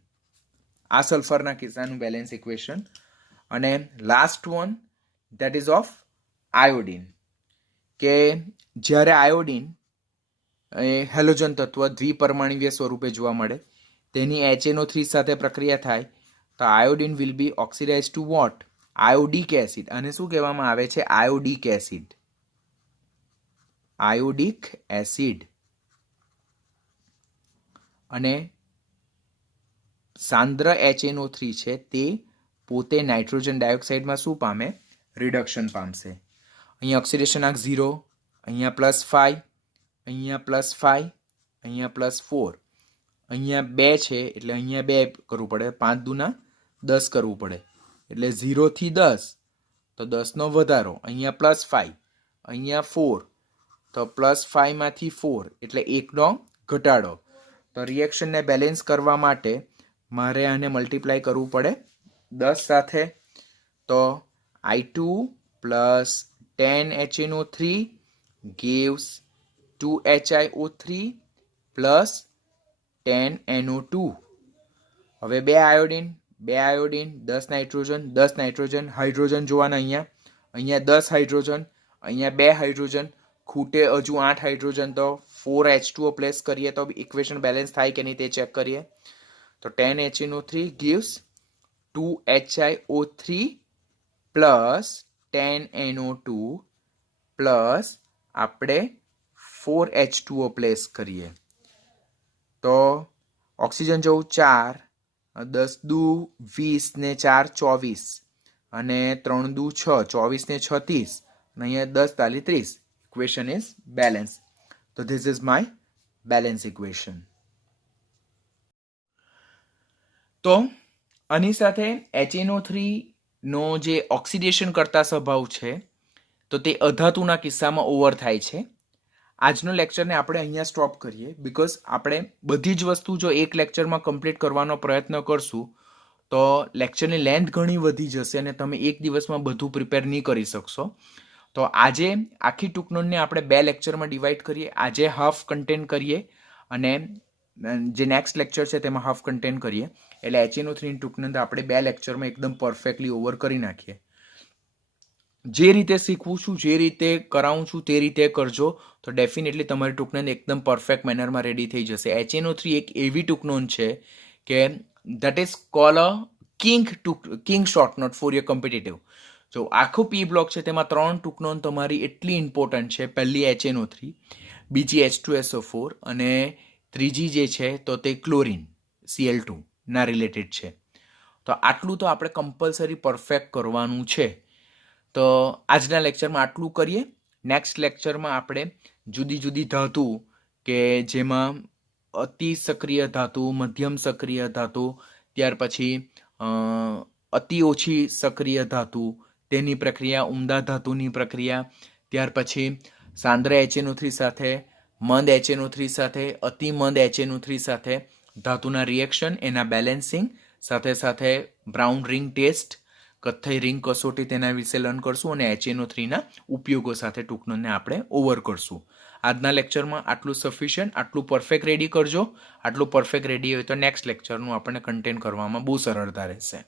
આ સલ્ફરના કિસ્સાનું બેલેન્સ ઇક્વેશન. અને last one that ease of iodine, કે જ્યારે આયોડિન એ હેલોજન તત્વ દ્વિપરમાણુવીય સ્વરૂપે જોવા મળે, તેની HNO3 સાથે પ્રક્રિયા થાય તો iodine will be oxidise to what? Iodic acid. અને શું કહેવામાં આવે છે? Iodic acid. Iodic acid. અને સાંદ્ર HNO3 છે તે પોતે નાઇટ્રોજન ડાયોક્સાઇડમાં શું પામે? રિડક્શન પામશે. અહીંયા ઓક્સિડેશન આંક 0, અહીંયા +5, અહીંયા +5, અહીંયા +4, અહીંયા 2 છે એટલે અહીંયા 2 કરવું પડે, 5 દુના 10 કરવું પડે, એટલે 0 થી 10 તો 10નો વધારો, અહીંયા +5, અહીંયા 4 તો +5 માંથી 4 એટલે 1નો ઘટાડો. તો રિએક્શનને બેલેન્સ કરવા માટે મારે આને મલ્ટીપ્લાય કરવું પડે 10 સાથે. તો I2 + 10 HNO3 gives 2 HiO3 + 10 NO2. હવે 2 આયોડિન 10 નાઇટ્રોજન 10 નાઇટ્રોજન, હાઇડ્રોજન જોવાના અહીંયા, અહીંયા 10 હાઇડ્રોજન, અહીંયા 2 હાઇડ્રોજન, ખૂટે હજુ 8 હાઇડ્રોજન, તો 4H2O પ્લેસ કરીએ તો ઇક્વેશન બેલેન્સ થાય કે નહીં તે ચેક કરીએ. તો 10 HNO3 gives 2 HiO3 + 10 NO2 plus આપણે 4H2O પ્લેસ કરીએ તો ઓક્સિજન જવું 4, 10 દુ 20 ને 4 24, અને 3 દુ 6, 24 ને 36, અને અહીંયા 10 તાલી 30. Equation is balanced. So this is my balance equation. તો આની સાથે HNO3 નો જે ઓક્સિડેશન કરતા સ્વભાવ છે તો તે અધાતુના કિસ્સામાં ઓવર થાય છે. આજનો લેક્ચરને આપણે અહીંયા સ્ટોપ કરીએ, બીકોઝ આપણે બધી જ વસ્તુ જો એક લેક્ચરમાં કમ્પ્લીટ કરવાનો પ્રયત્ન કરશું તો લેક્ચરની લેન્થ ઘણી વધી જશે અને તમે એક દિવસમાં બધું પ્રિપેર નહીં કરી શકશો. તો આજે આખી ટૂંકનોંધને આપણે 2 લેક્ચરમાં ડિવાઈડ કરીએ. આજે હાફ કન્ટેન્ટ કરીએ અને જે નેક્સ્ટ લેક્ચર છે તેમાં હાફ કન્ટેન્ટ કરીએ, એટલે HNO3 ટૂંકનોંધ આપણે 2 લેક્ચરમાં એકદમ પરફેક્ટલી ઓવર કરી નાખીએ. જે રીતે શીખવું છું, જે રીતે કરાવું છું તે રીતે કરજો તો ડેફિનેટલી તમારી ટૂંકનોંધ એકદમ પરફેક્ટ મેનરમાં રેડી થઈ જશે. HNO3 એક એવી ટૂંકનોંધ છે કે that is call a king short note for your competitive. જો આખો P બ્લોક છે તેમાં 3 ટૂંકનોંધ તમારી એટલી ઇમ્પોર્ટન્ટ છે. પહેલી HNO3, બીજી H2SO4 અને ત્રીજી જે છે તો તે ક્લોરીન Cl2 ના રિલેટેડ છે. તો આટલું તો આપણે કમ્પલસરી પરફેક્ટ કરવાનું છે. તો આજના લેક્ચરમાં આટલું કરીએ. નેક્સ્ટ લેક્ચરમાં આપણે જુદી જુદી ધાતુ કે જેમાં અતિ સક્રિય ધાતુ, મધ્યમ સક્રિય ધાતુ, ત્યાર પછી અતિ ઓછી સક્રિય ધાતુ, તેની પ્રક્રિયા, ઉમદા ધાતુની પ્રક્રિયા, ત્યાર પછી સાંદ્ર HNO3 સાથે, મંદ HNO3 સાથે, અતિ મંદ HNO3 સાથે ધાતુના રિએક્શન, એના બેલેન્સિંગ, સાથે સાથે બ્રાઉન રિંગ ટેસ્ટ, કથ્થઈ રિંગ કસોટી, તેના વિશે લર્ન કરશું અને HNO3 ના ઉપયોગો સાથે ટૂંકનોંધને આપણે ઓવર કરશું. આજના લેક્ચરમાં આટલું સફિશિયન્ટ, આટલું પરફેક્ટ રેડી કરજો. આટલું પરફેક્ટ રેડી હોય તો નેક્સ્ટ લેક્ચરનું આપણને કન્ટેન્ટ કરવામાં બહુ સરળતા રહેશે.